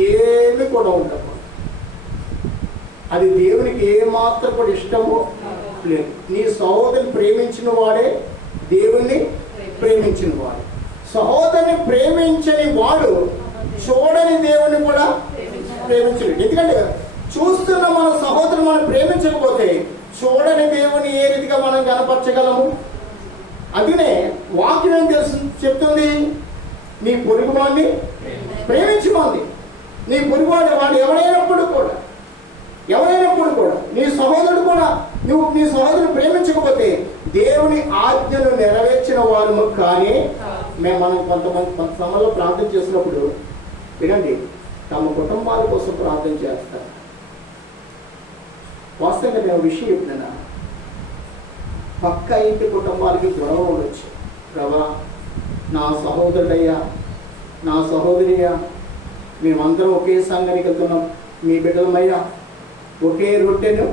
ఏమి కూడా ఉండవు. అది దేవునికి ఏ మాత్రం కూడా ఇష్టమో లేదు. నీ సహోదరుని ప్రేమించిన వాడే దేవుణ్ణి ప్రేమించిన వాడు. సహోదరుని ప్రేమించని వాడు చూడని దేవుణ్ణి కూడా ప్రేమించలేడు. ఎందుకంటే చూస్తున్న మన సహోదరుని మనం ప్రేమించకపోతే చూడని దేవుని ఏ రీతిగా మనం కనపరచగలము? అందుకనే వాక్యం ఏం చెప్తుంది, నీ పొరుగువాడిని ప్రేమించమంది. నీ పొరుగువాడు వాడు ఎవరైనప్పుడు కూడా ఎవరైనప్పుడు కూడా నీ సహోదరుడు కూడా, నువ్వు నీ సహోదరుని ప్రేమించకపోతే దేవుని ఆజ్ఞను నెరవేర్చిన వారు కానీ మనం కొంత సమయంలో ప్రార్థన చేసినప్పుడు వినండి, తమ కుటుంబాల కోసం ప్రార్థన చేస్తారు. వాస్తవంగా నేను విషయం చెప్పినా, పక్క ఇంటి కుటుంబాలకి గొడవ ఉండొచ్చు. ప్రభా, నా సహోదరుడయ్యా, నా సహోదరియా, మేమందరం ఒకే సంఘానికి వెళ్తున్నాం, మీ బిడ్డలమయ్యా, ఒకే రొట్టెను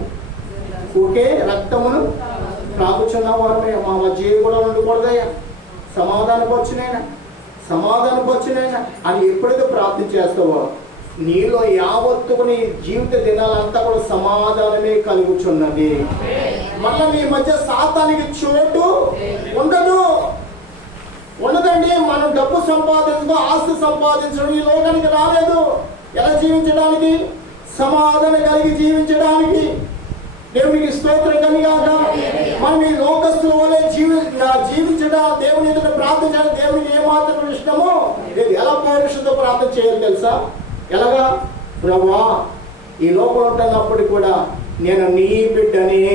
ఒకే రక్తమును త్రాగుచున్న వారమయ్యా, మా మధ్య కూడా ఉండకూడదయ్యా, సమాధానపరచునైనా అని ఎప్పుడైతే ప్రార్థన చేస్తావో నీలో యావత్తు నీ జీవిత దినాలంతా కూడా సమాధానమే కలుగుచున్నది. మళ్ళీ మీ మధ్య సాతానికి చోటు ఉండదండి. మనం డబ్బు సంపాదించడం, ఆస్తి సంపాదించడం ఈ లోకానికి రాలేదు. ఎలా జీవించడానికి? సమాధానం కలిగి జీవించడానికి. దేవునికి స్తోత్రం కలిగాక మనం ఈ లోకస్తుల వలె జీవించడం, దేవుని ఎదుట ప్రార్థించడం దేవునికి ఏమాత్రం ఇష్టమో లేదు. ఎలా పౌరుషంతో ప్రార్థన చేయాలి తెలుసా? ఎలాగా? ప్రభువా, ఈ లోపల ఉంటున్నప్పుడు కూడా నేను నీ బిడ్డని,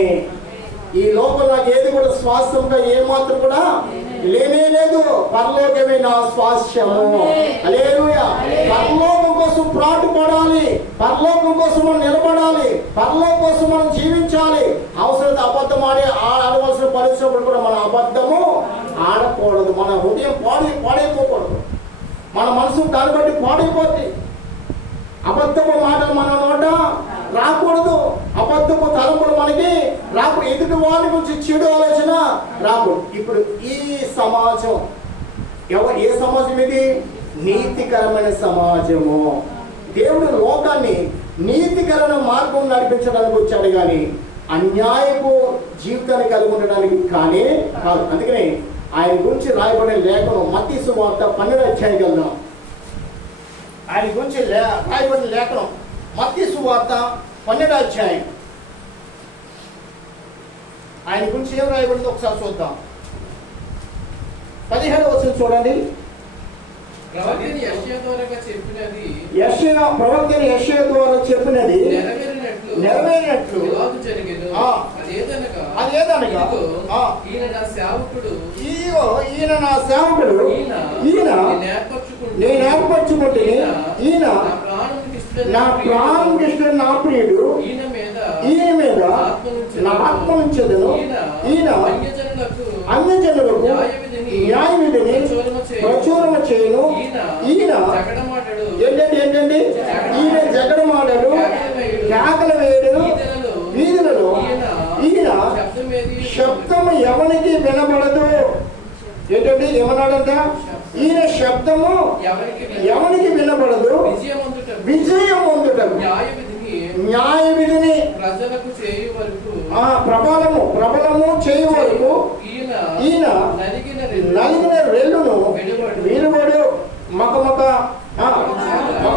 ఈ లోపల నాకు ఏది కూడా స్వాస్థ్యంగా ఏమాత్రం కూడా లేనే లేదు. పరలోకమే నా స్వాస్థ్యము. హల్లెలూయా. పరలోకం కోసం పాటుపడాలి, పరలోకం కోసం మనం నిలబడాలి, పరలోకం కోసం మనం జీవించాలి. అవసరం అబద్ధం ఆడవలసిన పరిస్థితులు కూడా మనం అబద్ధము ఆడకూడదు. మన హృదయం పాడైపోకూడదు, మన మనసు దాన్ని బట్టి పాడైపోతుంది. అబద్ధపు మాటలు మన నోట రాకూడదు, అబద్ధపు తలంపులు మనకి రాకూడదు, ఎదుటి వారి గురించి చెడు ఆలోచన రాకూడదు. ఇప్పుడు ఈ సమాజం ఏ సమాజం ఇది? నీతికరమైన సమాజము. దేవుడు లోకాన్ని నీతికరమైన మార్గం నడిపించడానికి వచ్చాడు కానీ అన్యాయపు జీవితాన్ని కలిగి ఉండడానికి కానీ కాదు. అందుకని ఆయన గురించి రాయబడిన లేఖనం మత్తయి సువార్త 12వ అధ్యాయం వెళ్దాం. ఆయన గురించి రాయబడిన లేఖనం మత్తయి సువార్త 12వ అధ్యాయం. ఆయన గురించి ఏం రాయబడిందో ఒకసారి చూద్దాం. 17వ వచనం చూడండి. ప్రవక్త యెషయా ద్వారా చెప్పినది నెరవేరినట్లు అదేదనగా ఈయన నా సేవకుడు, ఈయన నేను ఏర్పరచుకుంటే, ఈయన నా ప్రాణం నా ప్రియుడు, ఈయన మీద నా ఆత్మ ఉంచదును, ఈయన అన్యజనులకు న్యాయ విధిని ప్రచురణ చేయను. ఈయన ఏంటండి? ఈయన జగడమాడడు, కేకలు వేయడు వీధులలో. ఈయన శబ్దము ఎవరికి వినబడదు. ఏంటండి? ఏమన్నాడంట? ఈయన శబ్దము ఎవరికి వినబడదు, విజయం పొందుటకు న్యాయ విధిని ప్రజలకు చేయు వరకు ప్రబలము చేయు వరకు ఈయన నలిగిన రెల్లును విలువడు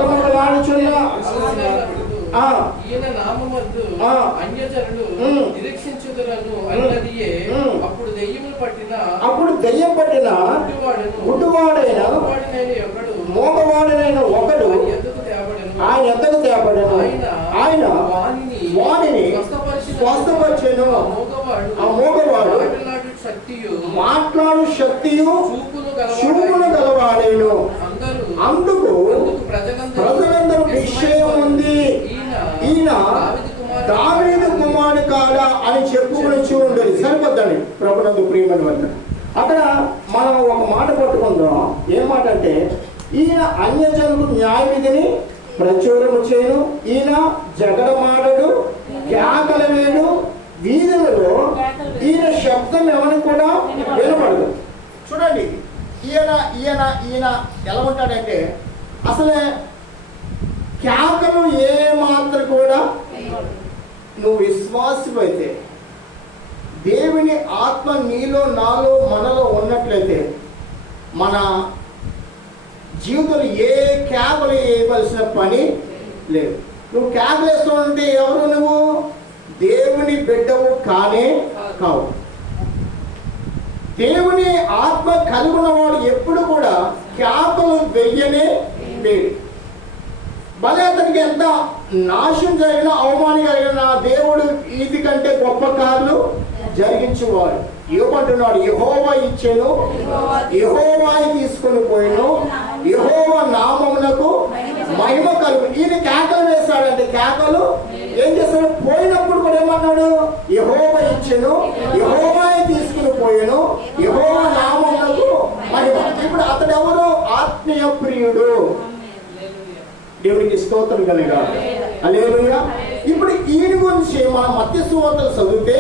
మకమకలాడుచున్న ఈయన నామమందు అన్యజనులు నిరీక్షించుదురను అన్నదియే. అప్పుడు దెయ్యం పట్టిన గుడ్డివాడైన మోగవాడైన ఒకడు ఆయన ఎద్దకు తేబడెను. ఆయన వాణిని స్వస్థపరిచెను. ఆ మోగవాడు మాట్లాడు శక్తియు చూపును గలవాడేను. అందుకు ప్రజలందరూ నిశ్చయం ఉంది, ఈయన దావీదు కుమారుడు కాడా అని చెప్పుకొని ఉండేది. సరిపోద్దండి ప్రభునందు ప్రియమైన వల్ల. అక్కడ మనం ఒక మాట పట్టుకుందాం. ఏం మాట అంటే, ఈయన అన్యజనులకు న్యాయ విధిని ప్రచురము చేయను, ఈయన జగడమాడడు, కేకలు వేడు వీధులలో, ఈయన శబ్దం ఎవరికి కూడా వినపడదు. చూడండి, ఈయన ఎలా ఉంటాడంటే, అసలే కేకలు ఏ మాత్రం కూడా నువ్వు విశ్వాసమైతే, దేవుని ఆత్మ నీలో నాలో మనలో ఉన్నట్లయితే మన జీవితంలో ఏ కేకలు వేయవలసిన పని లేదు. నువ్వు కేకలు వేస్తూ ఉంటే ఎవరు? నువ్వు దేవుని బిడ్డవు కానే కావు. దేవుని ఆత్మ కలిగిన వాడు ఎప్పుడు కూడా కేకలు వెయ్యనే వేడు. భలే అతనికి ఎంత నాశనం జరిగిన అవమానం కలిగిన దేవుడు ఇది కంటే గొప్ప కార్లు జరిగించేవాడు. ఏమంటున్నాడు? యెహోవా ఇచ్చెను, యెహోవా తీసుకొని పోయిను, యెహోవా నామమునకు మహిమ కలుగు. ఈయన కేకలు వేశాడంటే కేకలు ఏం చేశాడు? పోయినప్పుడు కూడా ఏమన్నాడు? యెహోవా ఇచ్చెను, యెహోవా తీసుకుని పోయాను, యెహోవా నామమునకు మహిమ. ఇప్పుడు అతడు ఎవరు? ఆత్మీయ ప్రియుడు. దేవునికి స్తోత్రం కలుగా. హల్లెలూయా. ఇప్పుడు ఈయన గురించి మనం మత్తయి సువార్తలు చదివితే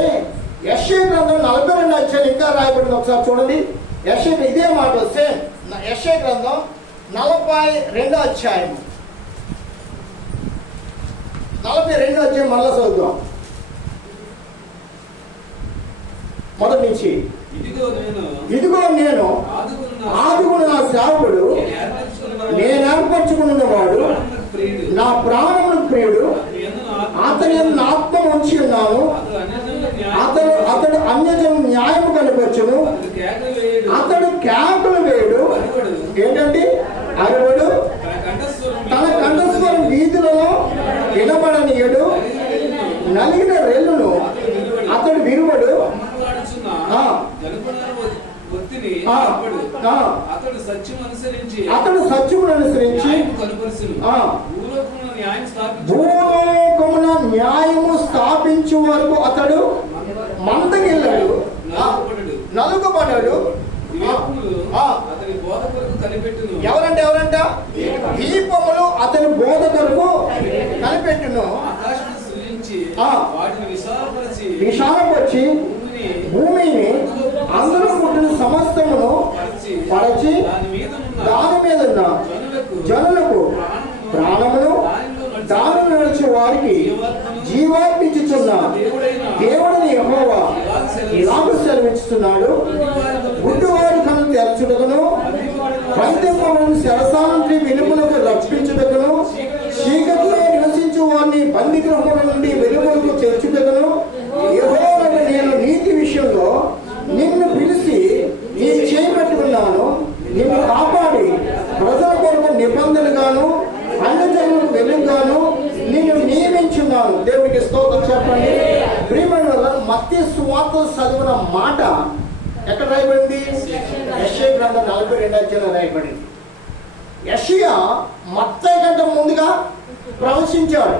యెషయా గ్రంథం 42 అధ్యాయం ఇంకా రాయబడింది. ఒకసారి చూడండి. యెషయా ఇదే మాట సేమ్ యెషయా గ్రంథం 42 అధ్యాయం 42 అధ్యాయం మళ్ళా చదువుతాం మొదటి నుంచి. ఇదిగో నేను ఆదిగుణ నా సేవకుడు, నేను ఏర్పరచుకున్న వాడు, నా ప్రాణములకు ప్రియుడు, అతని నా ఆత్మ ఉంచి ఉన్నాను, అతడు అన్యజను న్యాయము కనిపించును, అతడు కేకలు వేయుడు. ఏంటంటే అరువుడు, తన కంఠస్వరం వీధులలో వినబడనీయుడు, నలిగిన రెల్లును అతడు విరువడు, అతడు సత్యమును అనుసరించి భూలోకమున న్యాయము స్థాపించు వరకు అతడు మందగిల్లడు, నలుగుబడడు. ఎవరంట దీపములు అతని బోధ కొరకు కనిపెట్టును, విశాలపరిచి భూమిని అందరూ పుట్టిన సమస్తమును పరచి దాని మీద ఉన్న జనులకు ప్రాణమును, దాని నడిచే వారికి జీవాత్మిచ్చుచున్న దేవుడిని యెహోవా ఇలాగూ సెలవిస్తున్నాడు. గుడ్డివారి కన్ను తెరచుటకును, బంధింపబడిన శరసాంతి వెలుగులకు రక్షించుటకును, చీకటిలో నివసించు వారిని బందిగృహముల నుండి వెలుగులకు తెరచుటకును, యెహోవా నేను నీతి విషయంలో నిన్ను పిలిచి నీ చేయబెట్టుకున్నాను, నిన్ను కాపాడి ప్రజల కొరకు నిబంధనగాను అన్యజనులకు వెలుగుగాను నిన్ను నియమించున్నాను. దేవునికి స్తోత్రం చెప్పండి. ప్రియమైన మత్తయి సువార్తలు చదివిన మాట ఎక్కడ రాయబడింది? యెషయా గ్రంథం 42 అధ్యాయంలో రాయబడింది. యెషయా మత్తయి కంటే ముందుగా ప్రవచించాడు.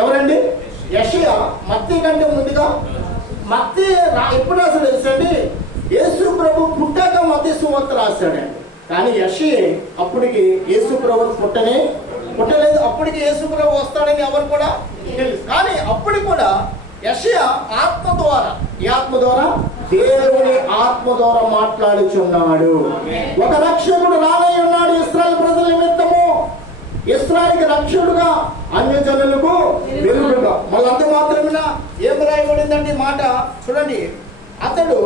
ఎవరండి? యెషయా మత్తయి కంటే ముందుగా. మత్తయి ఎప్పుడు రాశాడు తెలుసండి? యేసు ప్రభు పుట్టాక మత్తయి సువార్త రాశాడండి. కానీ యెషయా అప్పటికి యేసు ప్రభు పుట్టలేదు. అప్పటికి యేసు ప్రభు వస్తాడని ఎవరు కూడా తెలుసు. కానీ అప్పటికి కూడా యెషయా ఆత్మ ద్వారా, ఈ ఆత్మ ద్వారా దేవుని ఆత్మ ద్వారా మాట్లాడుచున్నాడు. ఒక రక్షకుడు రానై ఉన్నాడు ఇశ్రాయేలు ప్రజల నిమిత్తము, ఇశ్రాయేలుకి రక్షకుడుగా, అన్యజనులకు వెలుగుగా. మళ్ళీ అంత మాత్రమేనా? ఏం రాయబడిందండి మాట చూడండి. అతడు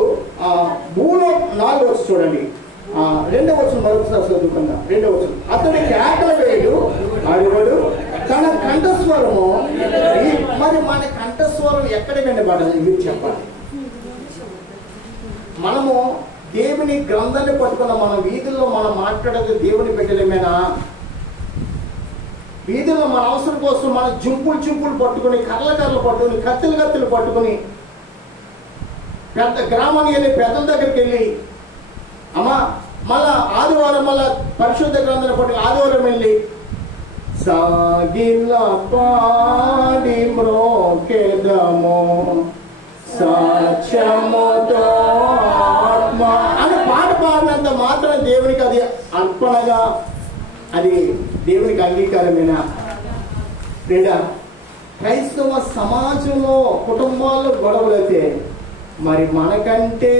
భూలో 4 వచ్చి చూడండి, 2వ వచనం మరొకసారి చదువుకుందాం. 2వ వచనం. అతడి కేకల వేయుడు అరువడు, తన కంఠస్వరము. మరి మన కంఠస్వరం ఎక్కడ వినబడాలి మీరు చెప్పాలి. మనము దేవుని గ్రంథాన్ని పట్టుకున్న మన వీధుల్లో మనం మాట్లాడేది దేవుని బిడ్డలేమేనా? వీధుల్లో మన అవసరం కోసం మన చింపులు పట్టుకుని, కర్రలు పట్టుకుని, కత్తులు పట్టుకుని పెద్ద గ్రామానికి వెళ్ళి పెద్దల దగ్గరికి వెళ్ళి అమ్మా మళ్ళా ఆదివారం మళ్ళా పరిశుద్ధ గ్రంథాన్ని పట్టుకుని ఆదివారం వెళ్ళి సాగిల పాడి మ్రోకెదము సత్యముతో ఆత్మ అని పాట పాడినంత మాత్రం దేవునికి అది అర్పణగా, అది దేవునికి అంగీకారమేనా? లేదా క్రైస్తవ సమాజంలో కుటుంబాల్లో గొడవలైతే మరి మనకంటే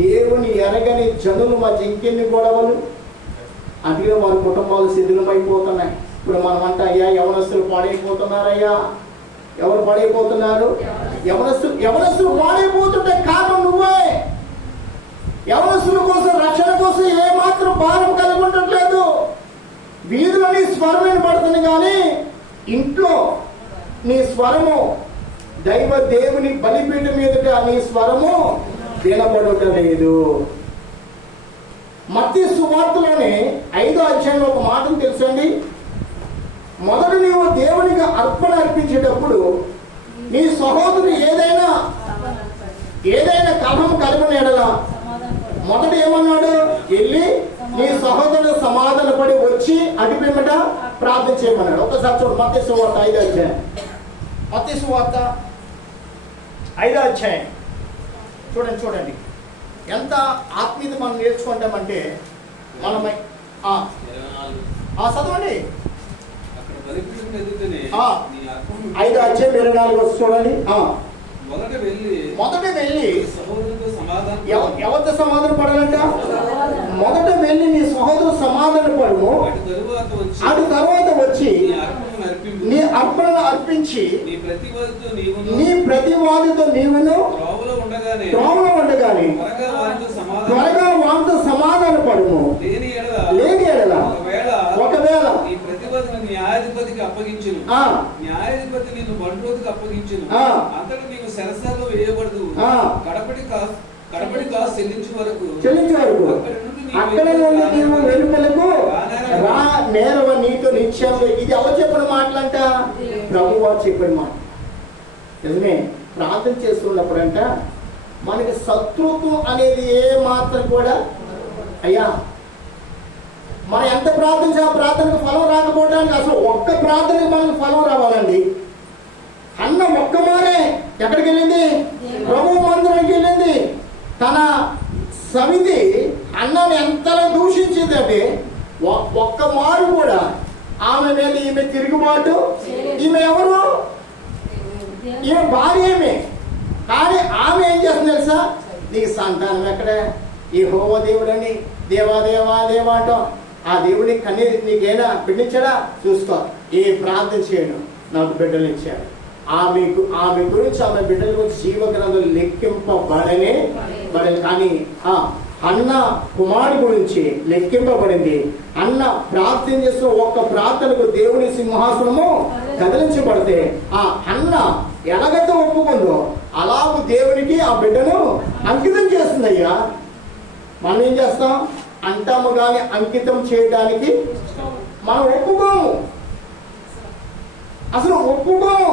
దేవుని ఎరగని జనులు మధ్య ఇంకెన్ని గొడవలు. అందుకే వారి కుటుంబాలు శిథిలమైపోతున్నాయి. ఇప్పుడు మనమంట అయ్యా యవనస్తులు పాడైపోతున్నారయ్యా. ఎవరు పాడైపోతున్నారు? యవనస్తులు పాడైపోతుంటే కారణం నువ్వే. యవనస్తుల కోసం, రక్షణ కోసం ఏమాత్రం భారం కలిగి ఉండట్లేదు. వీధిలో నీ స్వరం వినపడుతుంది కానీ ఇంట్లో నీ స్వరము దేవుని బలిపీఠం మీదట నీ స్వరము వినపడలేదు. మత్తయి సువార్తలోనే 5వ అధ్యాయంలో ఒక మాటను తెలుసండి. మొదట నీవు దేవునికి అర్పణ అర్పించేటప్పుడు నీ సహోదరుడు ఏదైనా కలహం కలిగిన ఎడల మొదట ఏమన్నాడు? వెళ్ళి నీ సహోదరుడు సమాధాన పడి వచ్చి అడిపిమ్మట ప్రార్థన చేయమన్నాడు. ఒకసారి చూడు, మత్తయి సువార్త 5వ అధ్యాయం. మత్తయి సువార్త 5వ అధ్యాయం చూడండి ఎంత ఆత్మీయత మనం నేర్చుకుంటామంటే మనమై చదవండి. 5వ అధ్యాయం 24 చూడండి. మొదట వెళ్ళి ఎవరితో సమాధాన పడాలంట? మొదట వెళ్ళి నీ సహోదరు సమాధాన పడము, అటు తర్వాత వచ్చి నీ అర్పణను అర్పించి నీ ప్రతివాదితో నీవును త్రోవలో ఉండగానే త్వరగా వారితో సమాధాన పడము. లేని ఎడల ఒకవేళ న్యాయాధిపతికి అప్పగించును, న్యాయాధిపతి నిన్ను బండ్రోతుకు అప్పగించును, అతడు నీవు సరసలో వేయబడదు, కడపడి కాసు చెల్లించే వరకు అక్కడ నుండి నీవు వెలుపలకు రా, నేరవ నీతో నిత్యం. ఇది ఎవరు చెప్పిన మాటలంట? ప్రభు వారు చెప్పిన మాట. నిజమే. ప్రార్థన చేస్తున్నప్పుడంట మనకి శత్రుత్వం అనేది ఏ మాత్రం కూడా, అయ్యా మనం ఎంత ప్రార్థించా ప్రార్థనకు ఫలం రాకపోవడానికి, అసలు ఒక్క ప్రార్థనకి మనకు ఫలం రావాలండి. అన్న ఒక్క మారే ఎక్కడికి వెళ్ళింది? ప్రభు మందిరానికి వెళ్ళింది. తన సమితి అన్నని ఎంతలా దూషించిందంటే ఒక్క మారు కూడా ఆమె మీద ఈమె తిరుగుబాటు. ఈమె ఎవరు? ఈమె భార్య. కానీ ఆమె ఏం చేస్తుంది తెలుసా? నీకు సంతానం ఎక్కడే? యెహోవా దేవుడని దేవా దేవా దేవా అంటాం. ఆ దేవుని కన్నీరు నీకేనా బిడ్డించాడా? చూసుకో. ఏ ప్రార్థన చేయడం నాకు బిడ్డలు ఇచ్చాడు. ఆమె గురించి ఆమె బిడ్డల గురించి జీవ గ్రంథం లెక్కింపబడనే. కానీ అన్న కుమారుడి గురించి లెక్కింపబడింది. అన్న ప్రార్థన చేస్తున్న ఒక్క ప్రార్థనకు దేవుని సింహాసనము కదిలించబడితే ఆ అన్న ఎలాగైతే ఒప్పుకుందో అలాగూ దేవునికి ఆ బిడ్డను అంకితం చేస్తుందయ్యా. మనం ఏం చేస్తాం? అంటాము కానీ అంకితం చేయడానికి మనం ఒప్పుకోము. అసలు ఒప్పుకోము.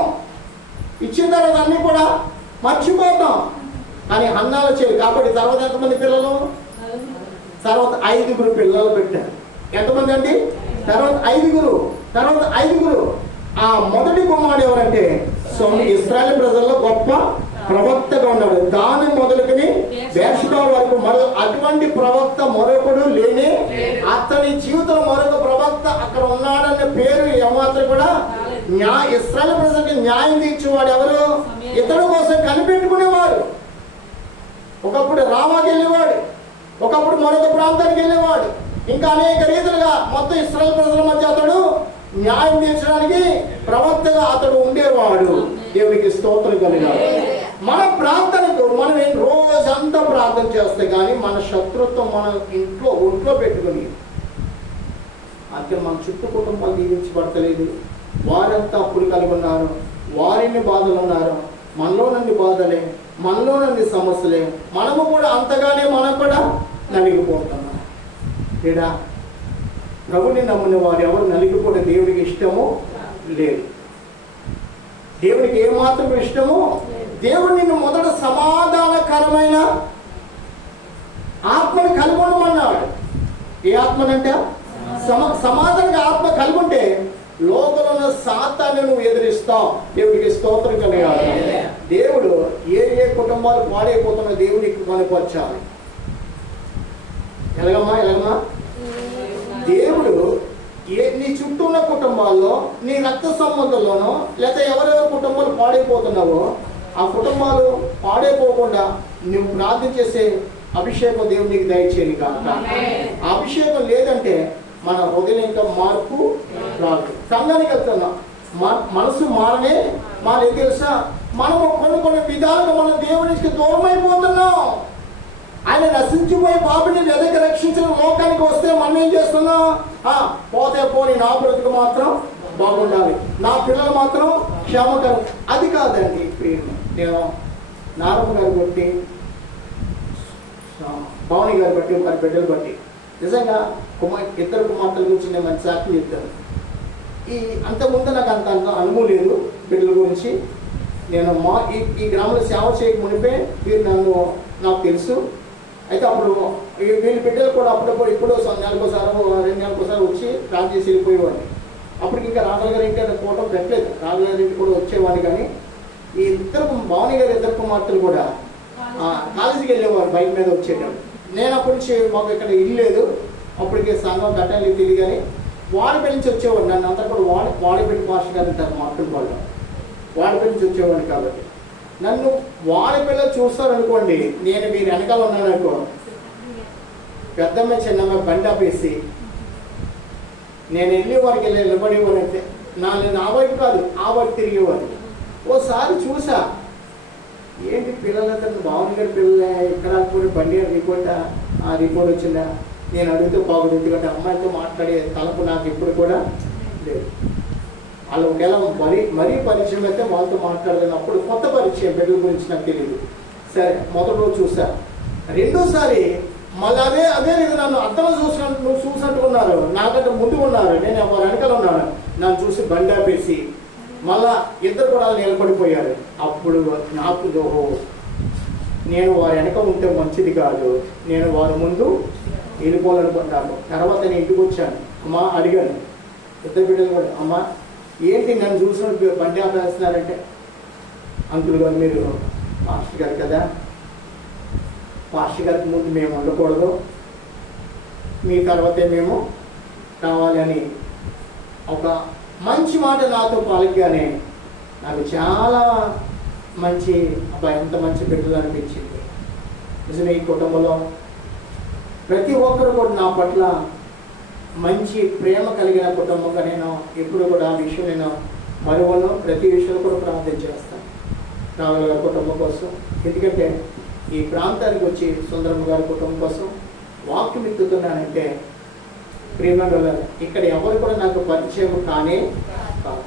ఇచ్చిన తర్వాత అన్ని కూడా మర్చిపోతాం. కానీ అన్నాలు చేయదు. కాబట్టి తర్వాత ఎంతమంది పిల్లలు? తర్వాత 5 పిల్లలు పెట్టారు. ఎంతమంది అండి? తర్వాత 5. ఆ మొదటి కుమారుడు ఎవరంటే ఇశ్రాయేలు ప్రజల్లో గొప్ప ప్రవక్తగా ఉన్నాడు. దాని మొదలుకొని బేర్షెబా వరకు అటువంటి ప్రవక్త మరొకడు లేని, అతని జీవితంలో మరొక ప్రవక్త అక్కడ ఉన్నాడన్న పేరు ఏమాత్రం కూడా ఇశ్రాయేలు ప్రజలకు న్యాయం తీర్చేవాడు ఎవరు? ఇతడు కోసం కనిపెట్టుకునేవాడు. ఒకప్పుడు రామాకి వెళ్ళేవాడు, ఒకప్పుడు మరొక ప్రాంతానికి వెళ్ళేవాడు. ఇంకా అనేక రీతిలుగా మొత్తం ఇశ్రాయేలు ప్రజల మధ్య అతడు న్యాయం తీర్చడానికి ప్రవక్తగా అతడు ఉండేవాడు. దేవునికి స్తోత్రం కలిగాడు. మన ప్రార్థనకు మనం రోజంతా ప్రార్థన చేస్తే కానీ మన శత్రుత్వం మన ఒంట్లో పెట్టుకుని అంటే మన చుట్టూ కుటుంబాలు దీవించబడతలేదు. వారంతా అప్పుడు కలిగి ఉన్నారు, వారిని బాధలు ఉన్నారు. మనలో నుండి బాధలే, మనలో నుండి సమస్యలే, మనము కూడా అంతగానే మనం కూడా నలిగిపోతున్నాం. లేదా ప్రభుని నమ్మిన వారు ఎవరు నలిగిపోవడం దేవుడికి ఇష్టమో లేదు. దేవుడికి ఏమాత్రం ఇష్టమో దేవుడు నిన్ను మొదట సమాధానకరమైన ఆత్మను కలుగొనమన్నాడు. ఏ ఆత్మనంటే సమాధానంగా ఆత్మ కలుగుంటే లోపల ఉన్న సాతాన్ని నువ్వు ఎదిరిస్తావు. దేవుడికి స్తోత్రం కలిగాలి. దేవుడు ఏ కుటుంబాలు పాడైపోతున్నా దేవునికి కనుపరచాలి. ఎలాగమ్మా దేవుడు నీ చుట్టూ ఉన్న కుటుంబాల్లో నీ రక్త సంబంధంలోనో లేదా ఎవరెవరి కుటుంబాలు పాడైపోతున్నావో ఆ కుటుంబాలు పాడైపోకుండా నువ్వు ప్రార్థన చేసే అభిషేకం దేవుడు నీకు దయచేయని కాక. ఆ అభిషేకం లేదంటే మన హృదయం ఇంకా మార్పు రాదు. సంఘానికి వెళ్తున్నాం, మనసు మారే తెలుసా? మనము కొన్ని విధాలుగా మన దేవునికి దూరం అయిపోతున్నాం. ఆయన నశించిపోయి పాపిని ఎదకి రక్షించిన లోకానికి వస్తే మనం ఏం చేస్తున్నాం? పోతే పోని నా బ్రతుకు మాత్రం బాగుండాలి, నా పిల్లలు మాత్రం క్షేమకరం. అది కాదండి ప్రేమ. నేను నారమ్మ గారు బట్టి, భవాని గారు బట్టి, వారి బిడ్డలు బట్టి నిజంగా ఇద్దరు కుమార్తెల గురించి నేను మంచి సాక్షి చెప్తాను. అంతకుముందు నాకు అంత అనుభవం లేదు బిడ్డల గురించి. నేను ఈ గ్రామంలో సేవ చేయక మునిపే వీరు నాకు తెలుసు. అయితే అప్పుడు వీళ్ళ బిడ్డలు కూడా అప్పుడప్పుడు ఇప్పుడు నెలకోసారి 2 నెలలకోసారి వచ్చి రాజు చేసి వెళ్ళిపోయేవాడిని. అప్పటికి ఇంకా రాఘవ గారి ఇంటి పోవటం పెట్టలేదు. రాఘవ గారి ఇంటి కూడా వచ్చేవాడిని. కానీ ఈ భవానీ గారి 2 కుమార్తెలు కూడా కాలేజీకి వెళ్ళేవారు బైక్ మీద వచ్చేటప్పుడు. నేను అప్పటి నుంచి మాకు ఇక్కడ ఇల్లు లేదు, అప్పటికి సంఘం కట్టాలి తెలియదు. కానీ వాడిపల్లి నుంచి వచ్చేవాడు. నన్ను అంతా కూడా వాడిపల్లి పాస్టర్ గారు అంటారు మా అక్కడి వాళ్ళు. వాడిపల్లి నుంచి వచ్చేవాడిని కాబట్టి నన్ను వాడిపల్లి చూస్తారనుకోండి, నేను మీరు వెనకాల ఉన్నాను అనుకో, పెద్దమ్మ చిన్నమ్మ బండి ఆపేసి నేను వెళ్ళి వారికి నిలబడేవాడు. అయితే నా వైపు కాదు ఆ వైపు తిరిగేవాడు. ఓసారి చూసా, ఏంటి పిల్లలంతా బాగుంది గారి పిల్లలే ఇక్కడ కూడా బండి రిపోర్ట్ వచ్చిందా నేను అడిగితే బాగుంది. ఎందుకంటే అమ్మాయితో మాట్లాడే తలపు నాకు ఇప్పుడు కూడా లేదు. వాళ్ళు ఒకవేళ మరీ పరిచయం అయితే వాళ్ళతో మాట్లాడలేను. అప్పుడు కొత్త పరిచయం బిడ్డల గురించి నాకు తెలియదు. సరే మొదటి రోజు చూసా. రెండోసారి మళ్ళీ అదే లేదు, నన్ను అద్దం చూసినట్టుకున్నారు, నాకంటే ముందు ఉన్నారు, నేను వారి వెనకాల ఉన్నాను. నన్ను చూసి బండి ఆపేసి మళ్ళా ఇద్దరు కూడా నిలబడిపోయారు. అప్పుడు నాకు నేను వారి వెనక ఉంటే మంచిది కాదు, నేను వారి ముందు వెళ్ళిపోవాలనుకుంటాను. తర్వాత నేను ఇంటికి వచ్చాను. అమ్మ అడిగాను, 2 బిడ్డలు కూడా, అమ్మ ఏంటి నన్ను చూసిన బండి ఆపేస్తున్నారంటే, అంకుల్ గారు మీరు పాస్టర్ గారు కదా, పాస్టర్ గారికి ముందు మేము ఉండకూడదు, మీ తర్వాతే మేము కావాలి అని ఒక మంచి మాట నాతో పలకగానే నాకు చాలా మంచి అబ్బాయి ఎంత మంచి బిడ్డలు అనిపించింది. నిజమే, ఈ కుటుంబంలో ప్రతి ఒక్కరు కూడా నా పట్ల మంచి ప్రేమ కలిగిన కుటుంబంగా నేను ఎప్పుడు కూడా ఆ విషయం నేను మరువను. ప్రతి విషయంలో కూడా ప్రార్థన చేస్తాను రావుల గారి కుటుంబం కోసం. ఎందుకంటే ఈ ప్రాంతానికి వచ్చి సుందరమ్మ గారి కుటుంబం కోసం వాక్యం ఎత్తుతున్నానంటే ప్రేమగా ఇక్కడ ఎవరు కూడా నాకు పరిచయం కానే కాదు.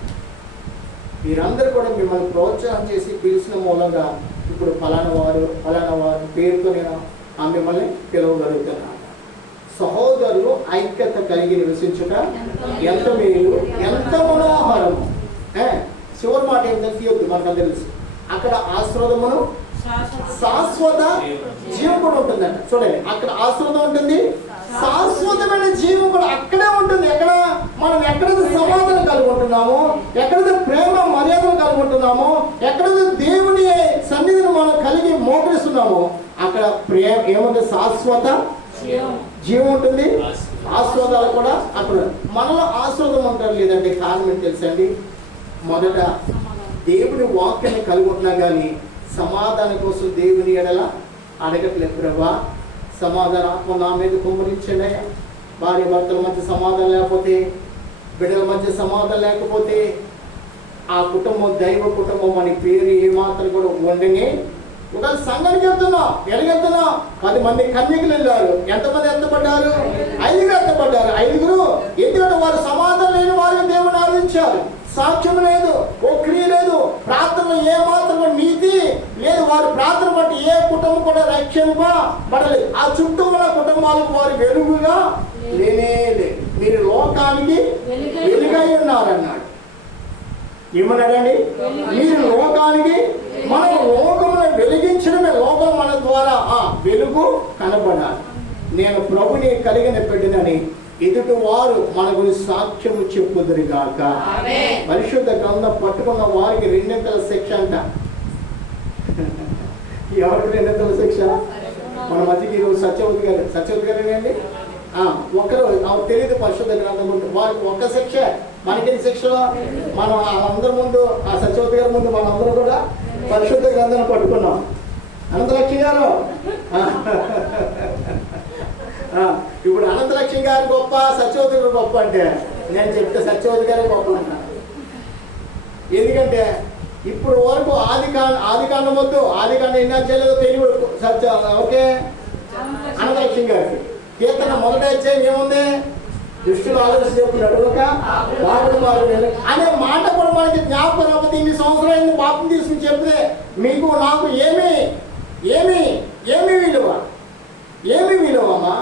వీరందరూ కూడా మిమ్మల్ని ప్రోత్సాహం చేసి పిలిచిన మూలంగా ఇప్పుడు ఫలానా వారు పేరుతో నేను మిమ్మల్ని పిలవగలుగుతున్నాను. సహోదరులు ఐక్యత కలిగి నివసించుట ఎంత మేలు, ఎంత మనోహరము. చివరి మాట ఏంటంటే తీయొద్దు, మనకు తెలుసు. అక్కడ ఆశ్రదమును శాశ్వత జీవం కూడా ఉంటుందంట. చూడండి, అక్కడ ఆశ్రదం ఉంటుంది, శాశ్వతమైన జీవం కూడా అక్కడే ఉంటుంది. మనం ఎక్కడైతే సమాధానం కలిగి ఉంటున్నామో, ఎక్కడైతే ప్రేమ మర్యాదలు కలిగి ఉంటున్నామో, ఎక్కడైతే దేవుని సన్నిధిని మనం కలిగి మోకరిస్తున్నామో అక్కడ ప్రేమ ఏముంది, శాశ్వత జీవం ఉంటుంది. ఆస్వాదాలు కూడా అక్కడ మనలో ఆస్వాదం ఉంటారు. లేదంటే కారణం ఏంటి తెలుసండి, మొదట దేవుని వాక్యాన్ని కలిగి ఉన్నా కానీ సమాధానం కోసం దేవుని ఎడల అడగట్లేదు. ప్రభా సమాధానం ఆత్మ నా మీద కుమ్మరించండి. భార్య భర్తల మధ్య సమాధానం లేకపోతే, బిడ్డల మధ్య సమాధానం లేకపోతే ఆ కుటుంబం దైవ కుటుంబం అని పేరు ఏమాత్రం కూడా ఉండనే. ఒకవేళ సంఘానికి వెళ్తున్నాం, ఎలాగెళ్తున్నాం, 10 మంది కన్యకులు వెళ్ళారు. ఎంతమంది ఎత్తపడ్డారు? 5 ఎత్తపడ్డారు. 5 ఎందుకంటే వారు సమాధానం లేని వారికి దేవుని ఆరాధించారు. సాక్ష్యం లేదు, ఓ క్రియ లేదు, ప్రార్థన ఏమాత్రం నీతి లేదు. వారి ప్రార్థన బట్టి ఏ కుటుంబం కూడా రక్షింపబడలేదు. ఆ చుట్టూ ఉన్న కుటుంబాలకు వారు వెలుగుగా లేనే లేదు. మీరు లోకానికి వెలుగై ఉన్నారన్నాడు. ఏమన్నాడండి? మీరు లోకానికి, మనం లోకమును వెలిగించడమే. లోకం మన ద్వారా వెలుగు కనబడాలి. నేను ప్రభుని కలిగిన బిడ్డనని ఎదుటి వారు మన గురించి సాక్ష్యము చెప్పుదురుగాక. పరిశుద్ధ గ్రంథం పట్టుకున్న వారికి 2 శిక్ష అంట. ఎవరికి 2 శిక్ష? మన మధ్యకి ఈరోజు సత్యవతి గారు అండి. ఒకరు తెలియదు పరిశుద్ధ గ్రంథం ముందు వారికి 1 శిక్ష. మనకేం శిక్షలో? మనం అందరి ముందు, ఆ సత్యవతి గారి ముందు మనందరూ కూడా పరిశుద్ధ గ్రంథాన్ని పట్టుకున్నాం. అనంతలక్ష్మి గారు, ఇప్పుడు అనంతలక్ష్మి గారు గొప్ప, సత్యవతి గారు గొప్ప అంటే నేను చెప్తే సత్యవతి గారే గొప్ప అంటాను. ఎందుకంటే ఇప్పుడు వరకు ఆదికాండం వద్దు, ఆదికాండం ఎన్ని చేయలేదో తెలియదు. ఓకే, అనంతలక్ష్మి గారికి కీర్తన మొదట అధ్యాయం ఏముంది? దుష్టులు ఆలోచన చెప్పుకున్నాడు ఒక బాబుడు అనే మాట కూడా మనకి జ్ఞాపకం రాకపోతే ఇన్ని సంవత్సరాలు పాపం తీసుకుని చెప్తే మీకు నాకు ఏమి విలువ అమ్మా?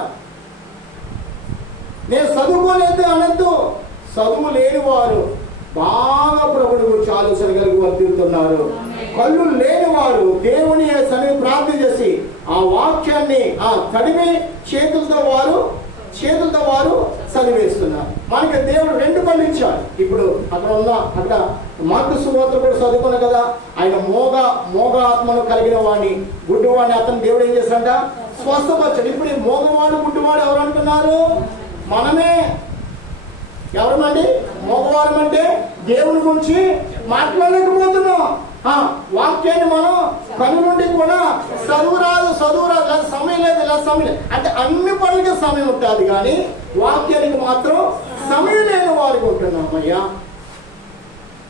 నేను చదువుకోలేదు అనద్దు, చదువు లేని వారు బాగా ప్రభుని గురించి ఆలోచన కలిగి వర్తిస్తున్నారు. కళ్ళు లేని వారు దేవుని సన్నిధిని ప్రార్థన చేసి ఆ వాక్యాన్ని తడిమి చేతులతో వారు చదివేస్తున్నారు. మనకి దేవుడు 2 కళ్ళు ఇచ్చాడు. ఇప్పుడు అక్కడ మార్కు సువార్త కూడా చదువుకున్నాం కదా, ఆయన మోగ ఆత్మను కలిగిన వాడిని, గుడ్డివాడిని అతను దేవుడు ఏం చేశాడ? స్వస్థపరచాడు. ఇప్పుడు ఈ మోగవాడు గుడ్డివాడు ఎవరు అనుకున్నారు? మనమే. ఎవరమండి? మోగవారం అంటే దేవుని గురించి మాట్లాడలేకపోతున్నాం. వాక్యాన్ని మనం కను నుండి కూడా చదువు రాదు సమయం లేదు అంటే అన్ని పనులకి సమయం ఉంటుంది, కానీ వాక్యానికి మాత్రం సమయం లేని వారికి ఉంటున్నాం. అయ్యా,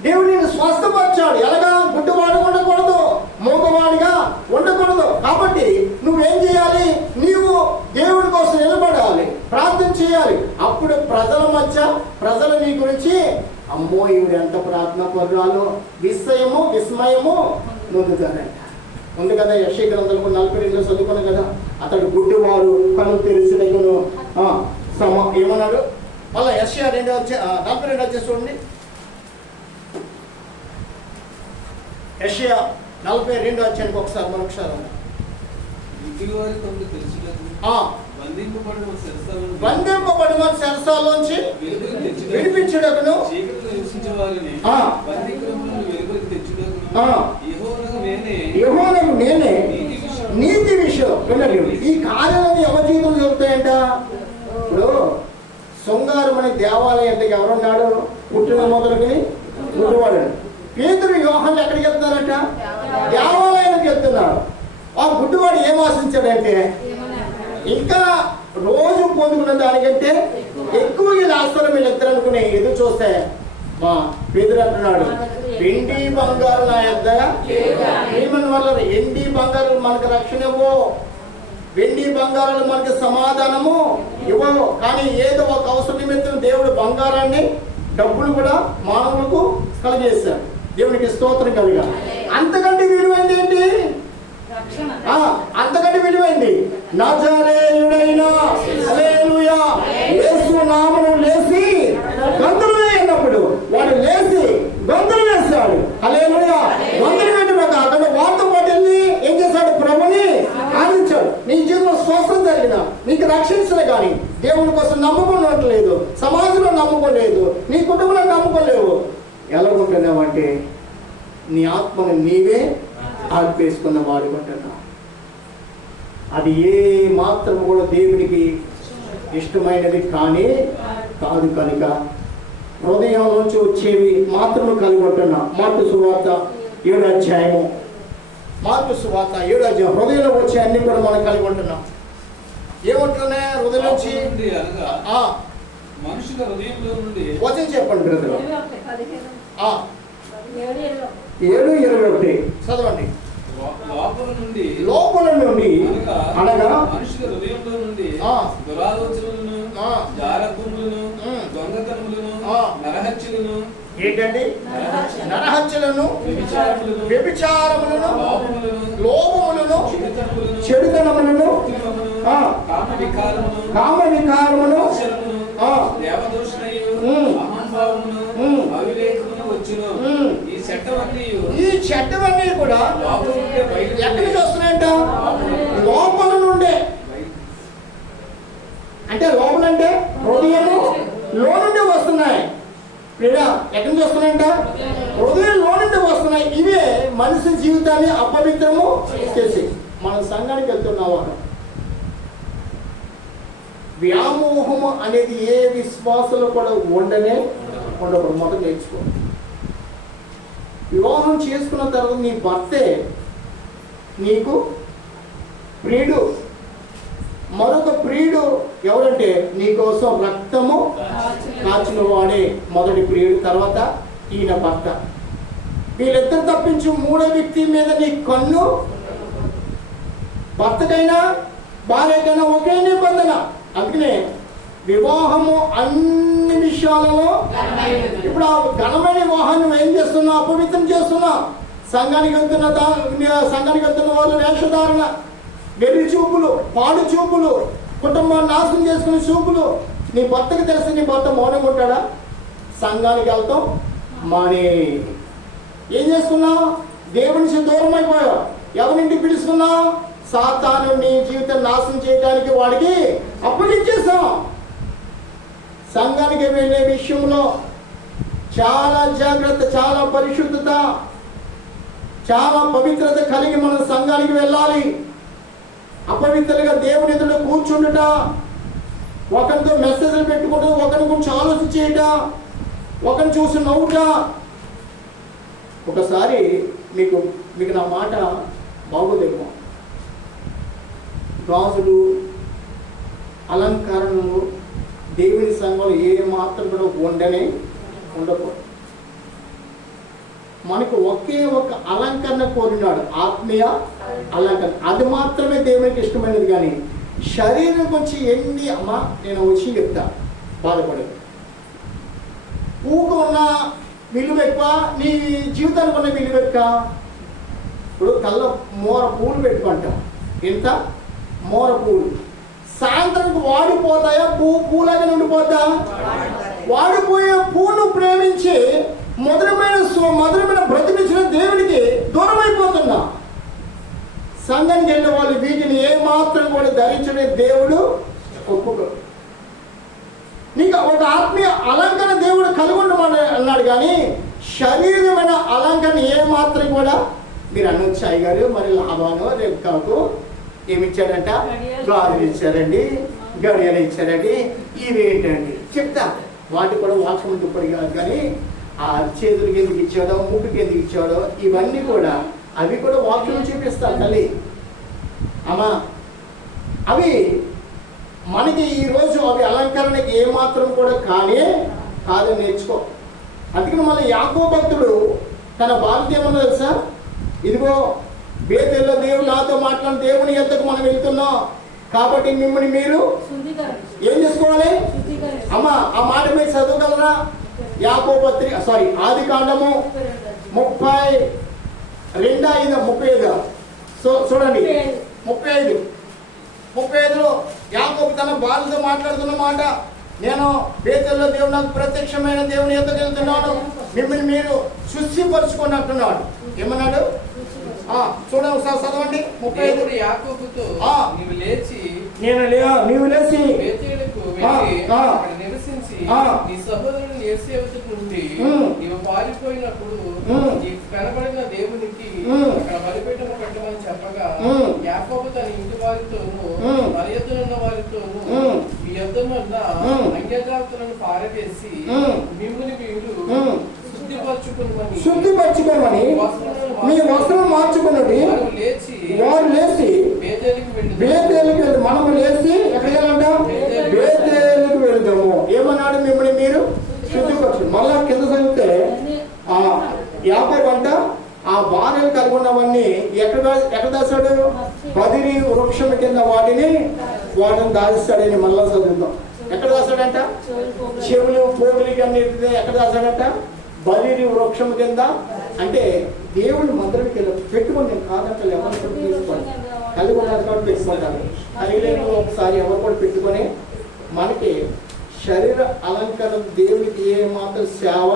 దేవుడు నిన్ను స్వస్థపరిచాడు. ఎలాగా? గుడ్డివాడు ఉండకూడదు, మూగవాడిగా ఉండకూడదు. కాబట్టి నువ్వేం చేయాలి? నీవు దేవుడి కోసం నిలబడాలి, ప్రార్థన చేయాలి. అప్పుడు ప్రజల మధ్య ప్రజలు నీ గురించి అమ్మో ఈవిడ ఎంత ప్రార్థన పరురాలో విస్మయము నొందుతారంట. ఉంది కదా యెషయా గ్రంథం 42 చదువుకున్నాం కదా, అతడు గుడ్డివారు కను తెరిచినను ఏమన్నాడు? మళ్ళీ యెషయా 42 వచ్చే చూడండి. యెషయా 42 వచ్చానికి ఒకసారి మరొకసారి. బంధింపబడిన సరసాలోంచి విడిపించుటకును యెహోవాను నేనే నీతి విషయం వినండి. ఈ కార్యాలను ఎవరి జీవితంలో జరుగుతాయంట? ఇప్పుడు శృంగారం అనే దేవాలయం అంటే ఎవరున్నాడు? పుట్టిన మొదలుకొని గుడ్డివాడు. పేతురు యోహాను ఎక్కడికి వెళ్తున్నారట? దేవాలయానికి వెళ్తున్నారు. ఆ గుడ్డివాడు ఏం ఆశించాడంటే ఇంకా రోజు పొందుకున్న దానికంటే ఎక్కువ వీళ్ళు ఆస్తులు వీళ్ళు ఎత్తారు అనుకుని ఎదురు చూస్తే మా పేదరు అంటున్నాడు, వెండి బంగారు నా ఎద్దగా ఏమని వల్ల ఎండి బంగారు మనకు రక్షణ ఇవ్వవు, వెండి బంగారాలు మనకి సమాధానము ఇవ్వవు. కానీ ఏదో ఒక అవసరం నిమిత్తం దేవుడు బంగారాన్ని డబ్బులు కూడా మానవులకు కలగజేశాడు. దేవునికి స్తోత్రం కలిగా. అంతకంటే విలువైంది ఏంటి? అంతకంటే విలువైంది నజరేయుడైన హల్లెలూయా యేసు నామమున లేచి గంతులు వేసినప్పుడు వాడు లేచి గంతులు వేశాడు. హల్లెలూయా. గంతులు వేయడమే కాకుండా వారితో పాటు వెళ్ళి ఏం చేశాడు? ప్రభుని ఆరాధించాడు. నీ జీవితంలో స్వస్థత జరిగిన, నీకు రక్షించిన, కానీ దేవుని కోసం నమ్మకం ఉండట్లేదు, సమాజంలో నమ్మకం లేదు, నీ కుటుంబంలో నమ్మకం లేవు. ఎలా ఉంటున్నావంటే నీ ఆత్మను నీవే ఆర్పేసుకున్న వాడు ఉంటున్నావు. అది ఏ మాత్రం కూడా దేవునికి ఇష్టమైనది కానీ కాదు. కనుక హృదయం నుంచి వచ్చేవి మాత్రము కలిగి ఉంటున్నా. మార్కు సువార్త 7వ అధ్యాయము, హృదయంలో వచ్చే అన్ని కూడా మనం కలిగి ఉంటున్నాం. ఏమంటున్నాయి? హృదయం నుంచి మనుషుల హృదయంలో నుండి వచనం చెప్పండి బ్రదర్. 7:21 చదవండి. లోపల నుండి అనగా మనుషుల హృదయంలో నుండి దురాలోచనలను, జారత్వములను, దొంగతనములను, నరహత్యలను, ఏంటండి? నరహత్యలను, వ్యభిచారములను, లోభములను, చెడుతనములను, కామ వికారమును, ఈ చెడ్డవన్నీ కూడా ఎక్కడి నుంచి వస్తున్నాయంట? లోపల నుండే. అంటే లోపలంటే హృదయము లో నుండి వస్తున్నాయి. ఎక్కడి నుంచి వస్తున్నాయంట? హృదయం లో నుండి వస్తున్నాయి. ఇవే మనిషి జీవితాన్ని అపవిత్రము చేసి. మన సంఘానికి వెళ్తున్నావా? వ్యామోహము అనేది ఏ విశ్వాసంలో కూడా ఉండకూడదు. మొదలు నేర్చుకో. వివాహం చేసుకున్న తర్వాత నీ భర్తే నీకు ప్రియుడు. మరొక ప్రియుడు ఎవరంటే నీకోసం రక్తము కాచిన వాడే మొదటి ప్రియుడు, తర్వాత ఈయన భర్త. వీళ్ళిద్దరు తప్పించి మూడో వ్యక్తి మీద నీ కన్ను. భర్తకైనా భార్యకైనా ఒకే నిబంధన. అందుకనే వివాహము అన్ని విషయాలలో ఇప్పుడు ఆ ఘనమైన వివాహాన్ని నువ్వు ఏం చేస్తున్నావు? అపవిత్రం చేస్తున్నావు. సంఘానికి వెళ్తున్న వాళ్ళు వేషధారణ, వెర్రి చూపులు, పాడు చూపులు, కుటుంబాన్ని నాశనం చేసుకునే చూపులు. నీ భర్తకు తెలిసి నీ భర్త మౌనంగా ఉంటాడా? సంఘానికి వెళ్తాం మానే. ఏం చేస్తున్నావు? దేవుడి నుంచి దూరం అయిపోయావు. ఎవరింటికి పిలుచుకున్నావు? సాతాను నీ జీవితం నాశనం చేయడానికి వాడికి అప్పగించేసాం. సంఘానికి వెళ్ళే విషయంలో చాలా జాగ్రత్త, చాలా పరిశుద్ధత, చాలా పవిత్రత కలిగి మనం సంఘానికి వెళ్ళాలి. అపవిత్రగా దేవుని ఎదుట కూర్చుండుట, ఒకరితో మెసేజ్లు పెట్టుకుంటూ ఒకరి గురించి ఆలోచించేయట, ఒకరిని చూసి నవ్వుట. ఒకసారి మీకు నా మాట బాగోదేమో, గాజులు అలంకరణలు దేవుని సంఘంలో ఏ మాత్రం కూడా ఉండకూడదు. మనకు ఒకే ఒక అలంకరణ కోరినాడు, ఆత్మీయ అలంకరణ. అది మాత్రమే దేవునికి ఇష్టమైనది. కానీ శరీరం గురించి ఎన్ని అమ్మా నేను వచ్చి చెప్తా, బాధపడదు. పూకు ఉన్న విలువ ఎక్కువ, నీ జీవితానికి ఉన్న విలువ ఎక్కువ. ఇప్పుడు కళ్ళ మోర పూలు పెట్టుకుంటాం, ఎంత మోర పూలు సాయంత్రంకి వాడిపోతాయా? పూలాగా ఉండిపోతా? వాడిపోయే పూను ప్రేమించి మధురమైన బ్రతికించిన దేవునికి దూరం అయిపోతున్నా. సంఘానికి వెళ్ళిన వాళ్ళు వీటిని ఏ మాత్రం కూడా ధరించడే దేవుడు ఒప్పుకో. నీకు ఒక ఆత్మీయ అలంకరణ దేవుడు కలిగి ఉండమని అన్నాడు, కానీ శరీరమైన అలంకరణ ఏ మాత్రం కూడా మీరు అనొచ్చు. అయ్యగారు మరి లాభాను రేపు కాకు ఏమిచ్చాడంట? గాజులు ఇచ్చారండి, గడియలు ఇచ్చారండి, ఇవేంటండి చెప్తా. వాటి కూడా వాక్యం దుప్పటి కాదు, కానీ ఆ చేతులకి ఎందుకు ఇచ్చాడో, ముక్కుకి ఎందుకు ఇచ్చాడో, ఇవన్నీ కూడా అవి కూడా వాక్యం చూపిస్తారు తల్లి. అమ్మా అవి మనకి ఈరోజు అవి అలంకరణకి ఏమాత్రం కూడా కాదని నేర్చుకో. అందుకని మన యాకోబు భక్తుడు తన భార్య ఏమన్నా తెలుసా? ఇదిగో బేతేల్లో దేవుడు నాతో మాట్లాడిన దేవుని యొద్దకు మనం వెళ్తున్నాం, కాబట్టి మిమ్మల్ని మీరు ఏం చేసుకోవాలి? అమ్మా ఆ మాట మీరు చదవగలరా? యాకోబు ఆదికాండము 32:35. చూడండి 35లో యాకోబు తన భార్యతో మాట్లాడుతున్న మాట, నేను బేతేల్లో దేవుడు నాకు ప్రత్యక్షమైన దేవుని యొద్దకు వెళ్తున్నాను, మిమ్మల్ని మీరు శుద్ధిపరచుకొని అంటున్నాడు. ఏమన్నాడు? చూడండి ఒకసారి చదవండి. 35 యాకోబుతో నీవు లేచి నివసించి నీ సహోదరుని ఏసే నుండి నీవు పారిపోయినప్పుడు నీకు కనబడిన దేవునికి అక్కడ బలిపీఠం పెట్టమని చెప్పగా, యాకోబు తన ఇంటి వారితోనూ మన యొద్దనున్న వారితోనూ మీ యొద్దనున్న అన్యజాతులను పారవేసి మిమ్ముని మీరు శుద్ధిపరచుకోమని మీ వస్త్రం మార్చుకున్నది. వారు లేచి బేతేలుకు వెళ్తాం. మనము లేచి ఎక్కడికి వెళ్ళంట? బేతేలుకు వెళ్తాము. ఏమన్నాడు? మిమ్మల్ని మీరు శుద్ధిపరచు. మళ్ళా కింద చదివితే యాకోబు అంట ఆ భార్యలు కలిగి ఉన్నవన్నీ ఎక్కడ దాచాడు? బదిరి వృక్షం కింద వాటిని దాచిస్తాడని మళ్ళా చదువుతాం. ఎక్కడ దాచాడంట? చెవులు పోగులకి అన్ని ఎక్కడ దాచాడంట? బదిరి వృక్షం కింద. అంటే దేవుని మందిరానికి పెట్టుకొని నేను కాదంటే ఎవరు కూడా తీసుకోండి, కలిగి ఉన్నారు కాబట్టి పెట్టుకుంటారు. కలిగి ఒకసారి ఎవరు కూడా పెట్టుకొని మనకి శరీర అలంకరణ దేవునికి ఏ మాత్రం సేవ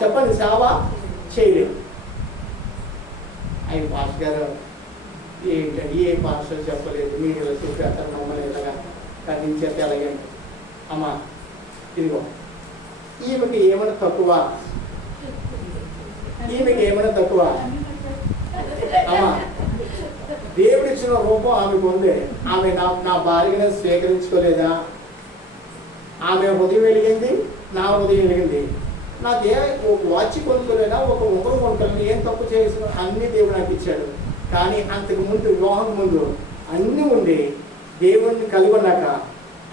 చెప్పండి, సేవ చేయలేదు. అవి పాస్టర్ గారు ఏంటండి ఏ పాస్టర్ చెప్పలేదు, మీరు చూపేస్తారు మమ్మల్ని ఇలాగా ఖండించేస్తే అలాగే. అమ్మా ఇదిగో ఈమెకి ఏమైనా తక్కువ? అమ్మా దేవుడు ఇచ్చిన రూపం ఆమెకు ఉంది. ఆమె నా భార్యను స్వీకరించుకోలేదా? ఆమె హృదయం వెలిగింది, నా హృదయం వెలిగింది. నాకే ఒక వాచ్ కొనుక్కోలేదా, ఒక ఉంగరం కొనుక్కోలేదు, ఏం తప్పు చేసిన అన్ని దేవుడు నాకు ఇచ్చాడు. కానీ అంతకు ముందు వివాహం ముందు అన్నీ ఉండి దేవుడిని కలిగి ఉన్నాక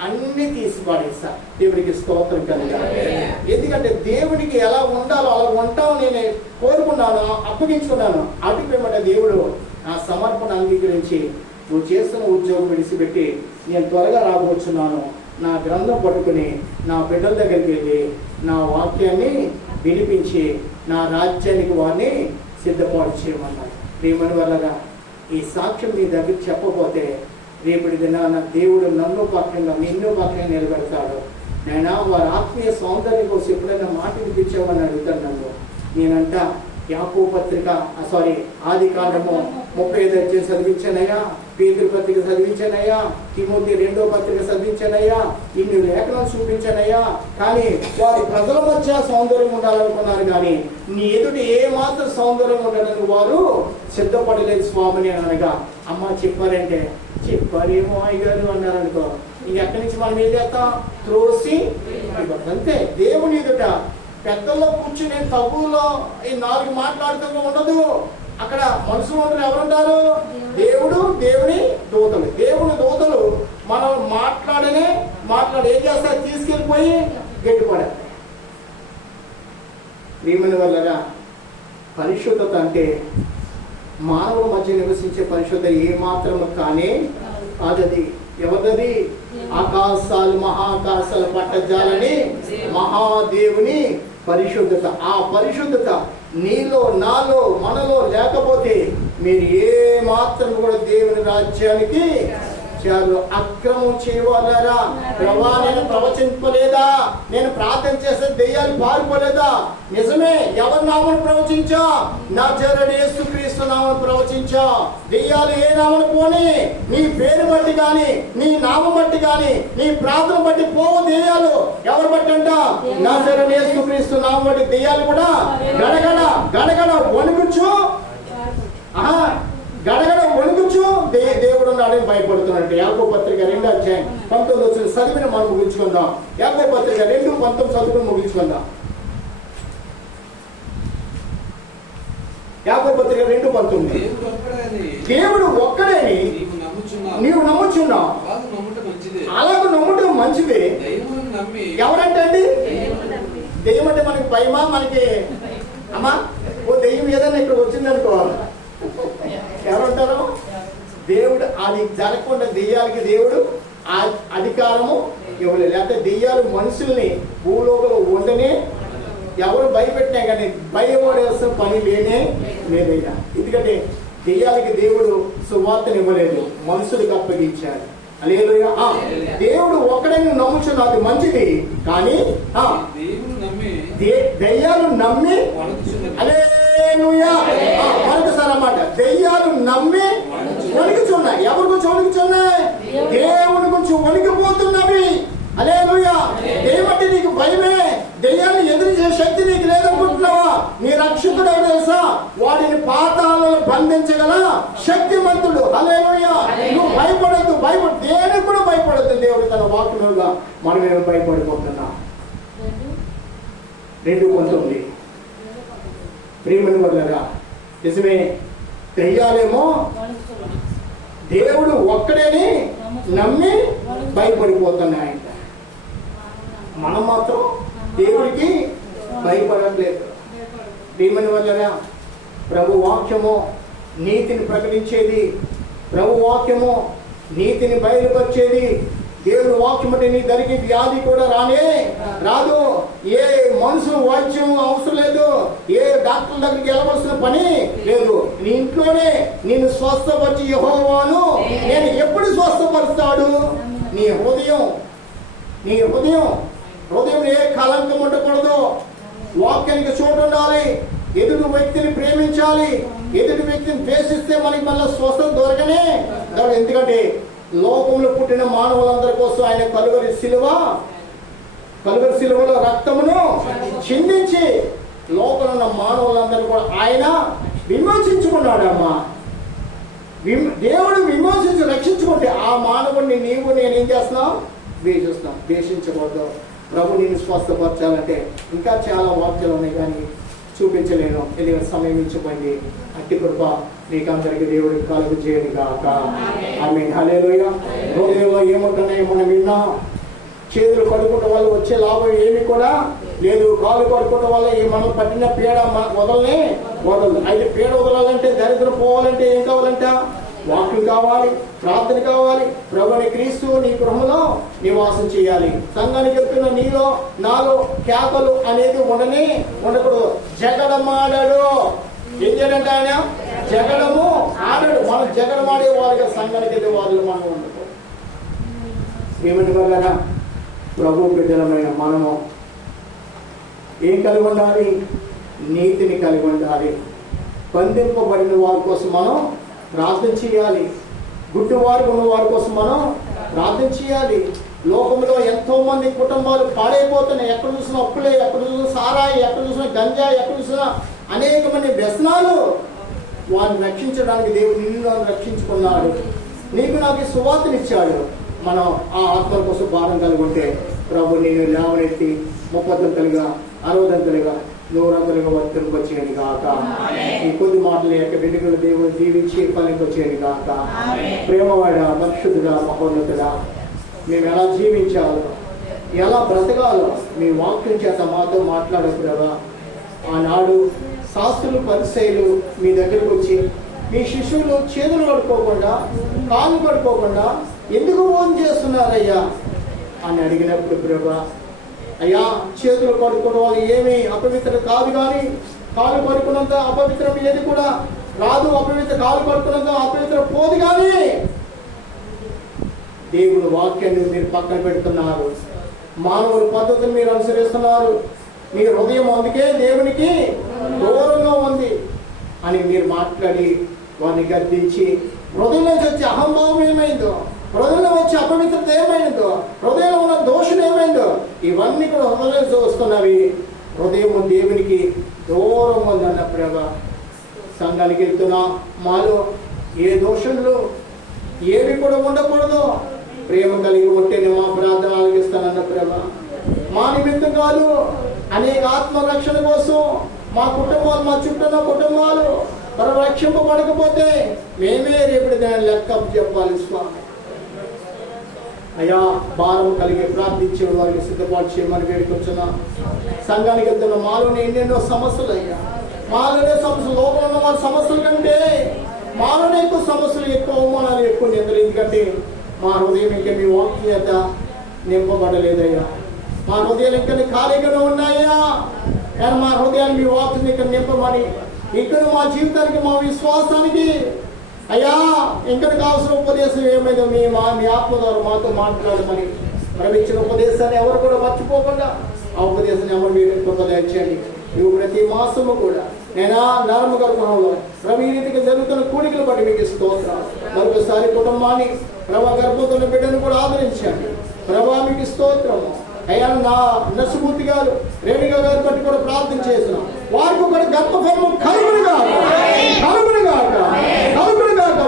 అన్ని తీసి పాడేస్తా. దేవుడికి స్తోత్రం కలిగాలి. ఎందుకంటే దేవుడికి ఎలా ఉండాలో అలా ఉంటావు నేను కోరుకున్నాను, అప్పగించుకున్నాను. అటుపేమట దేవుడు నా సమర్పణ అంగీకరించి నువ్వు చేస్తున్న ఉద్యోగం విడిచిపెట్టి నేను త్వరగా రాబోతున్నాను, నా గ్రంథం పట్టుకుని నా బిడ్డల దగ్గరికి వెళ్ళి నా వాక్యాన్ని వినిపించి నా రాజ్యానికి వారిని సిద్ధపాటు చేయమన్నాడు. ప్రియమని వల్లగా ఈ సాక్ష్యం మీ దగ్గర చెప్పకపోతే రేపటి దినాన దేవుడు నన్ను పక్షంగా నిన్ను పక్షంగా నిలబెడతాడు. నేను వారి ఆత్మీయ సౌందర్యం కోసం ఎప్పుడైనా మాట వినిపించామని అడుగుతాను నన్ను. నేనంట యాకోబు పత్రిక ఆది కాండము 35 అధ్యాయం చదివించానయ్యా, పేతురు పత్రిక చదివించానయ్యా, తిమోతి 2వ పత్రిక చదివించానయ్యా, ఇన్ని లేఖనాలు చూపించానయ్యా. కానీ వారు ప్రజల మధ్య సౌందర్యం ఉండాలనుకున్నారు, కానీ నీ ఎదుటి ఏ మాత్రం సౌందర్యం ఉండడానికి వారు సిద్ధపడలేదు స్వామిని అని అనగా, అమ్మ చెప్పారంటే చెప్పారేమో అయ్యగారు అన్నారు అనుకో, ఇంకెక్కడి నుంచి మనం ఏం చేస్తాం? త్రోసి అంతే. దేవుని ఎదుట పెద్దల్లో కూర్చుని తగులో ఈ 4 మాట్లాడుతూ ఉండదు. అక్కడ మనుషులు ఉంటారు. ఎవరుంటారు? దేవుడు, దేవుని దూతలు. దేవుని దూతలు మనం మాట్లాడి ఏం చేస్తారు? తీసుకెళ్ళిపోయి గట్టిపడతాయి. ప్రియమైన వల్లరా, పరిశుద్ధత అంటే మానవుల మధ్య నివసించే పరిశుద్ధత ఏ మాత్రము కానీ కాదది. ఎవరిది? ఆకాశాలు మహాకాశాలు పట్టజాలని మహాదేవుని పరిశుద్ధత. ఆ పరిశుద్ధత నీలో, నాలో, మనలో లేకపోతే మీరు ఏ మాత్రం కూడా దేవుని రాజ్యానికి చాలు. అక్రమం చేయవాలరా, ప్రభా నేను ప్రవచింపలేదా, నేను ప్రార్థన చేస్తే దెయ్యాలు పారిపోలేదా? నిజమే. ఎవరి నామను ప్రవచించా? నజరేయుడైన యేసుక్రీస్తు నామను ప్రవచించా. దెయ్యాలు ఏ నామను పోని, నీ పేరు బట్టి కానీ, నీ నామం బట్టి కానీ, నీ ప్రార్థన బట్టి పోవు దెయ్యాలు. ఎవరు బట్టి అంట? నజరేయుడైన యేసుక్రీస్తు నామం బట్టి దెయ్యాలు కూడా గడగడ గడగడ వణుకుచు గడగడ వణుకుచు దేవుడు నాడని భయపడుతున్నాడు. యాకోబు పత్రిక 2వ అధ్యాయం 19 చదివిన మనం ముగించుకుందాం. యాకోబు పత్రిక 2:19 చదువుకుని ముగించుకుందాం. యాకోబు పత్రిక 2:19 దేవుడు ఒక్కడేని నీవు నమ్ముచున్నావు, అలాగే నమ్ముట మంచిది. ఎవరంటే అండి? దెయ్యం అంటే మనకి భయమా? మనకి అమ్మా ఓ దెయ్యం ఏదైనా ఇక్కడ వచ్చిందనుకో ఎవరుంటారు? దేవుడు అది జరగకుండా దెయ్యాలకి దేవుడు అధికారము ఇవ్వలేదు. లేకపోతే దెయ్యాలు మనుషుల్ని భూలోకంలో ఉండనే ఎవరు భయపెట్టినా కానీ భయపడేసిన పని లేదయ్యా. ఎందుకంటే దెయ్యాలకి దేవుడు సువార్తను ఇవ్వలేదు, మనుషులకు అప్పగించాడు. హల్లెలూయా. దేవుడు ఒక్కడైనా నమ్ముచున్నది మంచిది, కానీ దెయ్యాలు నమ్మి హల్లెలూయా మరొకసారి అన్నమాట, దెయ్యాలు నమ్మి వణికిచున్నాయి. ఎవరి గురించి వణికిచున్నాయి? దేవుని గురించి వణికిపోతున్నవి. హల్లెలూయా. దేవటి నీకు భయమే, దెయ్యాన్ని ఎదిరించే శక్తి నీకు లేదనుకుంటున్నావా? నీ రక్షకుడు ఎవరు తెలుసా? వాడిని పాతాళంలో బంధించగల శక్తిమంతుడు. హల్లెలూయా. నువ్వు భయపడద్దు, దేనికి కూడా భయపడద్దు. దేవుడు తన వాక్కులుగా మనం ఏమో భయపడిపోతున్నాం. 2:19 ప్రియమైన వాళ్ళగా నిజమే, దెయ్యాలేమో దేవుడు ఒక్కడేని నమ్మి భయపడిపోతున్నాయంట. మనం మాత్రం దేవుడికి భయపడట్లేదు. ప్రియమైన వాళ్ళగా, ప్రభు వాక్యము నీతిని ప్రకటించేది, ప్రభు వాక్యము నీతిని బయలుపరిచేది. దేవుని వాక్యం అంటే నీ దరికి వ్యాధి కూడా రాదు. ఏ మనుషులు వైద్యం అవసరం లేదు, ఏ డాక్టర్ దగ్గరికి వెళ్ళవలసిన పని లేదు. నీ ఇంట్లోనే నిన్ను స్వస్థపరిచి యెహోవాను నేను ఎప్పుడు స్వస్థపరుస్తాడు? నీ హృదయం ఏ కలంకం ఉండకూడదు. వాక్యానికి చోటు ఉండాలి. ఎదుటి వ్యక్తిని ప్రేమించాలి. ఎదుటి వ్యక్తిని ద్వేషిస్తే మనకి మళ్ళీ స్వస్థత దొరకనే. ఎందుకంటే లోకంలో పుట్టిన మానవులందరి కోసం ఆయన కలువరి శిలువలో రక్తమును చిందించి లోకంలో ఉన్న మానవులందరూ కూడా ఆయన విమోచించుకున్నాడమ్మా. దేవుడు విమోచించి రక్షించుకుంటే ఆ మానవుడిని నీవు నేనేం చేస్తున్నావు? ద్వేషించకూడదు. ప్రభు నేను స్వస్థపరచాలంటే ఇంకా చాలా వాక్యాలు ఉన్నాయి, కానీ చూపించలేను. ఎందుకంటే సమయం ఇచ్చిపోయింది. అట్టి కృప నీకందరికీ దేవుడికి కలుగు చేయను గాక. ఆమేన్. హల్లెలూయా. హృదయంలో ఏముంటున్నాయి మనం విన్నాం. చేతులు కడుక్కోవడం వల్ల వచ్చే లాభం ఏమి కూడా లేదు. కాలు కడుక్కోవడం వల్ల మనం పట్టిన పీడ వదలదు. అయితే పీడ వదలాలంటే, దరిద్రం పోవాలంటే ఏం కావాలంట? వాక్యం కావాలి, ప్రార్థన కావాలి. ప్రభుని క్రీస్తు నీ గృహంలో నివాసం చేయాలి. సంఘానికి చెప్తున్న నీలో నాలో కేకలు అనేది ఉండకూడదు. జగడమాడాడు. ఏం చేయడంటే ఆయన జగడము ఆడాడు. మనం జగడమాడే వారిగా సంఘానికి వెళ్ళే వాళ్ళు మనం ఉండకూడదు. ఏమంటే వల్ల ప్రభు బిడ్డలమైన మనము ఏం కలిగి ఉండాలి? నీతిని కలిగి ఉండాలి. బంధింపబడిన వారి కోసం మనం ప్రార్థన చేయాలి. గుడ్డివారు ఉన్న వారి కోసం మనం ప్రార్థన చేయాలి. లోకంలో ఎంతో మంది కుటుంబాలు పాడైపోతున్నాయి. ఎక్కడ చూసినా అప్పులే, ఎక్కడ చూసినా సారాయి, ఎక్కడ చూసినా గంజాయి, ఎక్కడ చూసినా అనేక మంది వ్యసనాలు. వారిని రక్షించడానికి దేవుడు నిన్ను రక్షించుకున్నాడు. నీకు నాకు ఈ సువార్తనిచ్చాడు. మనం ఆ ఆత్మల కోసం భారం కలిగి ఉంటే ప్రభు నేను లేవనెత్తి 30 60 100 వర్తింపచేయను గాక. ఈ కొద్ది మాటల యొక్క వెనుకలు దేవుడు దీవించి ఫలింపచేయను గాక. ప్రేమవాడ, పరిశుద్ధుడా, మహోన్నతుడా, మేము ఎలా జీవించాలో, ఎలా బ్రతకాలో మీ వాక్యం చేత మాతో మాట్లాడకూడదా? ఆనాడు శాస్త్రులు, పరిసయ్యులు మీ దగ్గరకు వచ్చి మీ శిష్యులు చేతులు కడుక్కోకుండా, కాళ్ళు కడుక్కోకుండా ఎందుకు భోజనం చేస్తున్నారయ్యా అని అడిగినప్పుడు ప్రభా, అయ్యా చేతులు కడుక్కోవడం వల్ల ఏమీ అపవిత్రత కాదు, కానీ కాళ్ళు కడుక్కున్నంత అపవిత్రం ఏది కూడా రాదు. కాళ్ళు కడుక్కున్నంత అపవిత్ర పోదు. కానీ దేవుడు వాక్యాన్ని మీరు పక్కన పెడుతున్నారు. మానవుల పద్ధతిని మీరు అనుసరిస్తున్నారు. మీ హృదయం అందుకే దేవునికి దూరంగా ఉంది అని మీరు మాట్లాడి వారిని గర్దించి, హృదయం నుంచి వచ్చే అహంభావం ఏమైందో, హృదయంలో వచ్చే అపవిత్రత ఏమైందో, హృదయంలో ఉన్న దోషం ఏమైందో, ఇవన్నీ కూడా హృదయం చూస్తున్నవి. హృదయం దేవునికి దూరం ఉందన్న ప్రభా, సంఘానికి వెళ్తున్నా మాలో ఏ దోషంలో ఏవి కూడా ఉండకూడదు. ప్రేమ కలిగి ఉంటేనే మా ప్రార్థన ఆలకిస్తానన్న ప్రభా. మా నిమిత్తం కాదు, అనేక ఆత్మరక్షణ కోసం మా కుటుంబాలు, మా చుట్టూ కుటుంబాలు రక్షింపబడకపోతే మేమే రేపటి దాన్ని లెక్క చెప్పాలి స్వామి. అయ్యా భారం కలిగి ప్రార్థించే వారికి సిద్ధపాటు చేయమని వేడుకొచ్చున్నా. సంఘానికి వెళ్తున్న మాలోనే ఎన్నెన్నో సమస్యలు అయ్యా, మాలోనే సమస్యలు. లోపల ఉన్న వారి సమస్యల కంటే మాలోనే ఎక్కువ సమస్యలు, ఎక్కువ అవమానాలు, ఎక్కువ నిందలు. ఎందుకంటే మా హృదయం ఇంకా మీ వాక్యం చేత నింపబడలేదయ్యా. మా హృదయాలు ఇంకా ఖాళీగానే ఉన్నాయా, కానీ మా హృదయాన్ని మీ వాక్యం ఇక్కడ నింపమని, ఇక్కడ మా జీవితానికి, మా విశ్వాసానికి అయ్యా ఇంకా కావాల్సిన ఉపదేశం ఏమైందో మీ ఆత్మ ద్వారా మాతో మాట్లాడమని, మనం ఇచ్చిన ఉపదేశాన్ని ఎవరు కూడా మర్చిపోకుండా ఆ ఉపదేశాన్ని ఎవరు మీరు ఉపదేశించండి. నువ్వు ప్రతి మాసము కూడా నేను నరమ గర్భంలో ఈ రీతికి జరుగుతున్న కూడికలు బట్టి మీకు స్తోత్రం. మరొకసారి కుటుంబాన్ని, ప్రభా గర్భంతో బిడ్డను కూడా ఆదరించండి. ప్రభా మీకు స్తోత్రము. అయ్యా నా నసుమూర్తి గారు, రేణుగా గారు బట్టి కూడా ప్రార్థన చేసిన వారికి కూడా గర్భఫలము కలుగునుగాక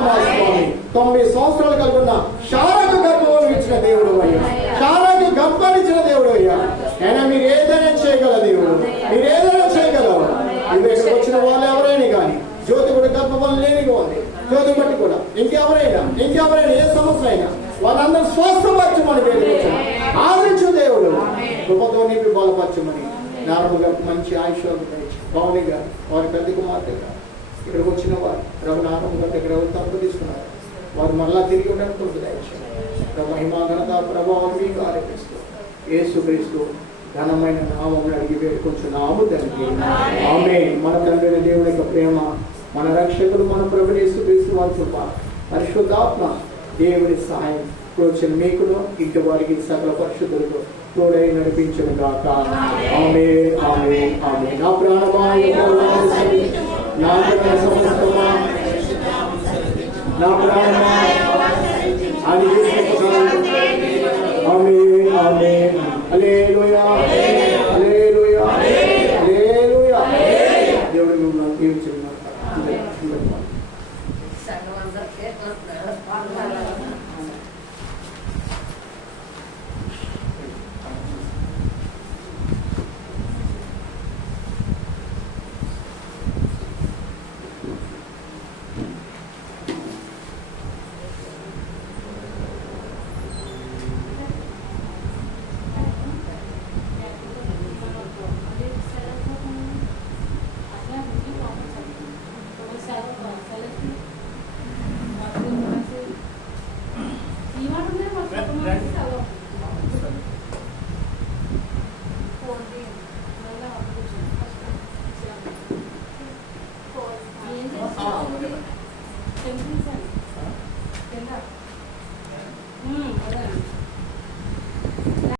మా స్వామి. 9 సంవత్సరాలు కలుగున్న శారాకు గర్భం ఇచ్చిన దేవుడు అయ్యా, శారాకు గర్భాన్ని ఇచ్చిన దేవుడు అయ్యా. అయినా మీరు ఏదైనా చేయగల దేవుడు, మీరు ఏదైనా చేయగలరు. ఇక్కడికి వచ్చిన వాళ్ళు ఎవరైనా కానీ జ్యోతి కూడా గర్భఫలం లేనిగా ఉంది. జ్యోతి బట్టి కూడా ఇంకెవరైనా ఏ సమస్య అయినా వాళ్ళందరూ స్వస్థపరచమని వేడుకొచ్చాను. ఆదరించు దేవుడు, కృపతో నీపి బలపరచమని. నారమ్మ గారికి మంచి ఆయుష్వాలు భవని గారు, వారి పెద్ద కుమార్తె గారు, ఇక్కడికి వచ్చిన వారు ప్రభు నారమ్మ గారి దగ్గర తప్పు తీసుకున్నారు. వారు మళ్ళా తిరిగి ఉండడానికి దయచేయండి. మహిమా ఘనత ప్రభావం మీకు ఆరోపిస్తూ యేసుక్రీస్తు ఘనమైన నామమును అడిగి వేడుకొంచున్నాము తండ్రి. ఆమేన్. మన తండ్రి దేవుని యొక్క ప్రేమ, మన రక్షకుడు మన ప్రభు యేసుక్రీస్తు వారి కృప, పరిశుద్ధాత్మ దేవుని సహాయం కూర్చొని మీకును ఇంటి వారికి సకల పరిశుద్ధులకు తోడై నడిపించును గాక. ఆమేన్, ఆమేన్, ఆమేన్. నా ప్రాణమా నా సమస్తమా నా ప్రాణమా అని ఆమేన్, ఆమేన్. హల్లెలూయా, హల్లెలూయా, హల్లెలూయా. దేవుడు మిమ్మల్ని దీవించును గాక. Thank you.